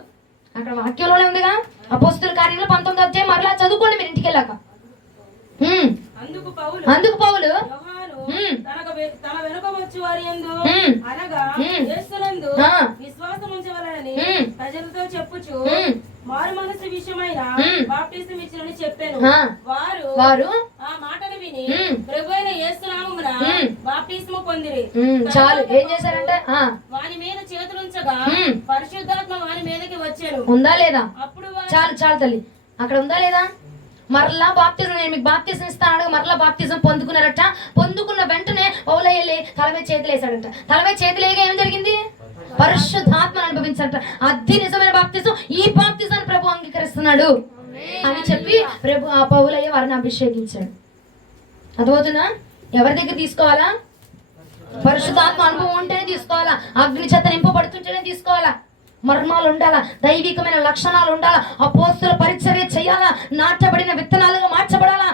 అక్కడ వాక్యంలోనే ఉందిగా, అపోస్తుల కార్యంలో 19వ అధ్యాయం మరలా చదువుకోండి మీరు ఇంటికి వెళ్ళాక. అందుకు పౌలు తన వెనుక వచ్చి వారి యందు అనగా యేసునందు విశ్వాసం ఉంచవలెనని ప్రజలతో చెప్పుచు మారు మనసు విషయమైన బాప్తిసం ఇచ్చినని చెప్పాను. వారు ఆ మాటను విని ప్రభువైన యేసు నామమున బాప్తిస్ము పొందిరి. చాలు. ఏం చేశారంటే వాని మీద చేతులుంచగా పరిశుద్ధాత్మ వాని మీదకి వచ్చాను. ఉందా లేదా? అప్పుడు చాలు చాలు తల్లి, అక్కడ ఉందా లేదా? మరలా బాప్తిజం, నేను మీకు బాప్తిజం ఇస్తాను, మరలా బాప్తిజం పొందుకున్నారట. పొందుకున్న వెంటనే పౌలయ్య తల మీద చేతులు వేసాడట. తల మీద చేతులు వేయగా ఏం జరిగింది? పరిశుద్ధాత్మను అనుభవించారట. అది నిజమైన బాప్తిజం. ఈ బాప్తిజాన్ని ప్రభు అంగీకరిస్తున్నాడు అని చెప్పి ప్రభు ఆ పౌలయ్య వారిని అభిషేకించాడు. అర్థమవుతుందా? ఎవరి దగ్గర తీసుకోవాలా? పరిశుద్ధాత్మ అనుభవం ఉంటేనే తీసుకోవాలా. అగ్ని చేత నింపబడుతుంటేనే తీసుకోవాలా. మర్మాలు ఉండాలా, దైవికమైన లక్షణాలు ఉండాలా, అపోస్తుల పరిచర్య చేయాలా, నాటబడిన విత్తనాలుగా మార్చబడాలా,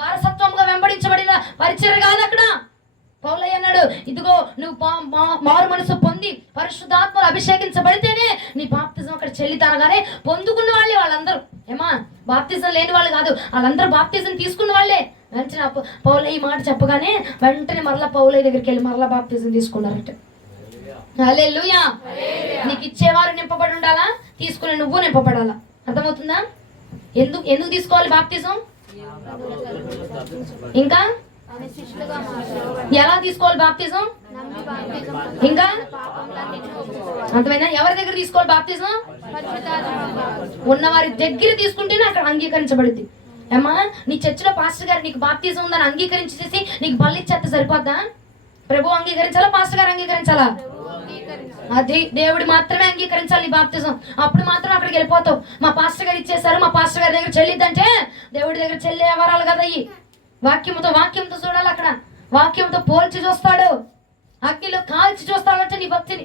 వారసత్వంగా వెంబడించబడిన పరిచర్య కాదు అక్కడ. పౌలయ్య అన్నాడు, ఇదిగో నువ్వు మారు మనసు పొంది పరిశుద్ధాత్మలు అభిషేకించబడితేనే నీ బాప్తిజం అక్కడ చెల్లితానగానే పొందుకున్న వాళ్ళే వాళ్ళందరూ. ఏమా, బాప్తిజం లేని వాళ్ళు కాదు, వాళ్ళందరూ బాప్తిజం తీసుకున్న వాళ్ళే. వెంటనే పౌలయ్య మాట చెప్పగానే వెంటనే మరలా పౌలయ్య దగ్గరికి వెళ్ళి మరలా బాప్తిజం తీసుకున్నారట. హల్లెలూయా. నీకు ఇచ్చేవారు నింపబడి ఉండాలా, తీసుకునే నువ్వు నింపబడాలా. అర్థమవుతుందా? ఎందుకు తీసుకోవాలి బాప్తిజం? ఇంకా ఎలా తీసుకోవాలి బాప్తిజం? ఇంకా అర్థమైనా? ఎవరి దగ్గర తీసుకోవాలి బాప్తిజం? ఉన్నవారి దగ్గర తీసుకుంటేనే అక్కడ అంగీకరించబడింది. ఏమా, నీ చర్చిలో పాస్టర్ గారు నీకు బాప్తిజం ఉందని అంగీకరించేసి నీకు బల్లి ఇచ్చేస్తే సరిపోద్దా? ప్రభు అంగీకరించాలా, పాస్టర్ గారు అంగీకరించాలా? అది దేవుడు మాత్రమే అంగీకరించాలి నీ బాప్తిజం. అప్పుడు మాత్రం అక్కడికి వెళ్ళిపోతావు. మా పాస్టర్ గారు ఇచ్చేసారు, మా పాస్టర్ గారి దగ్గర చెల్లిద్దంటే దేవుడి దగ్గర చెల్లి ఎవరాలు కదా. అయ్యి వాక్యంతో చూడాలి. అక్కడ వాక్యంతో పోల్చి చూస్తాడు, అగ్నిలో కాల్చి చూస్తాడంటే నీ భక్తిని.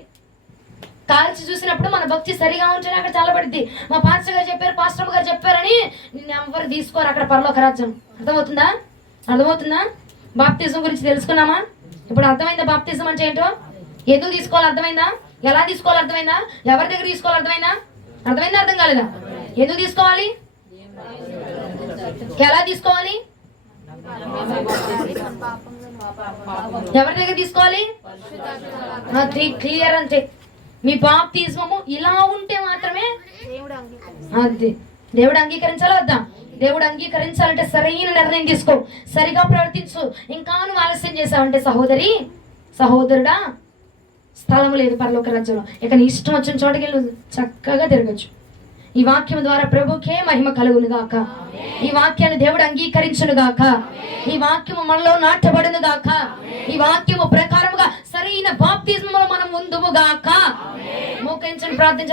కాల్చి చూసినప్పుడు మన భక్తి సరిగా ఉంటేనే అక్కడ చల్లబడిద్ది. మా పాస్టర్ గారు చెప్పారు, పాస్టర్ గారు చెప్పారని నిన్ను ఎవరు తీసుకోరు అక్కడ పరలోక రాజ్యం. అర్థమవుతుందా? బాప్తిజం గురించి తెలుసుకున్నామా? ఇప్పుడు అర్థమైందా బాప్తిజం అంటే ఏంటో? ఎందుకు తీసుకోవాలి అర్థమైందా? ఎలా తీసుకోవాలి అర్థమైందా? ఎవరి దగ్గర తీసుకోవాలి అర్థమైందా? అర్థం కాలేదా? ఎందుకు తీసుకోవాలి, ఎలా తీసుకోవాలి, ఎవరి దగ్గర తీసుకోవాలి? అది క్లియర్. అంతే. మీ బాప్తిజము ఇలా ఉంటే మాత్రమే అది దేవుడు అంగీకరించాలా వద్దా? దేవుడు అంగీకరించాలంటే సరైన నిర్ణయం తీసుకో, సరిగా ప్రవర్తించు. ఇంకా నువ్వు ఆలస్యం చేసావంటే సహోదరి, సహోదరుడా, స్థలము లేదు పరలోక రాజ్యంలో. ఇక నీ ఇష్టం వచ్చిన చోటకి వెళ్ళి చక్కగా తిరగచ్చు. ఈ వాక్యం ద్వారా ప్రభుకే మహిమ కలుగును గాక. ఈ వాక్యాన్ని దేవుడు అంగీకరించును గాక. ఈ వాక్యము మనలో నాటబడును గాక. ఈ వాక్యము ప్రకారముగా సరైన బాప్తిజములో మనం ముందుము గాక. మోకరించండి, ప్రార్థించండి.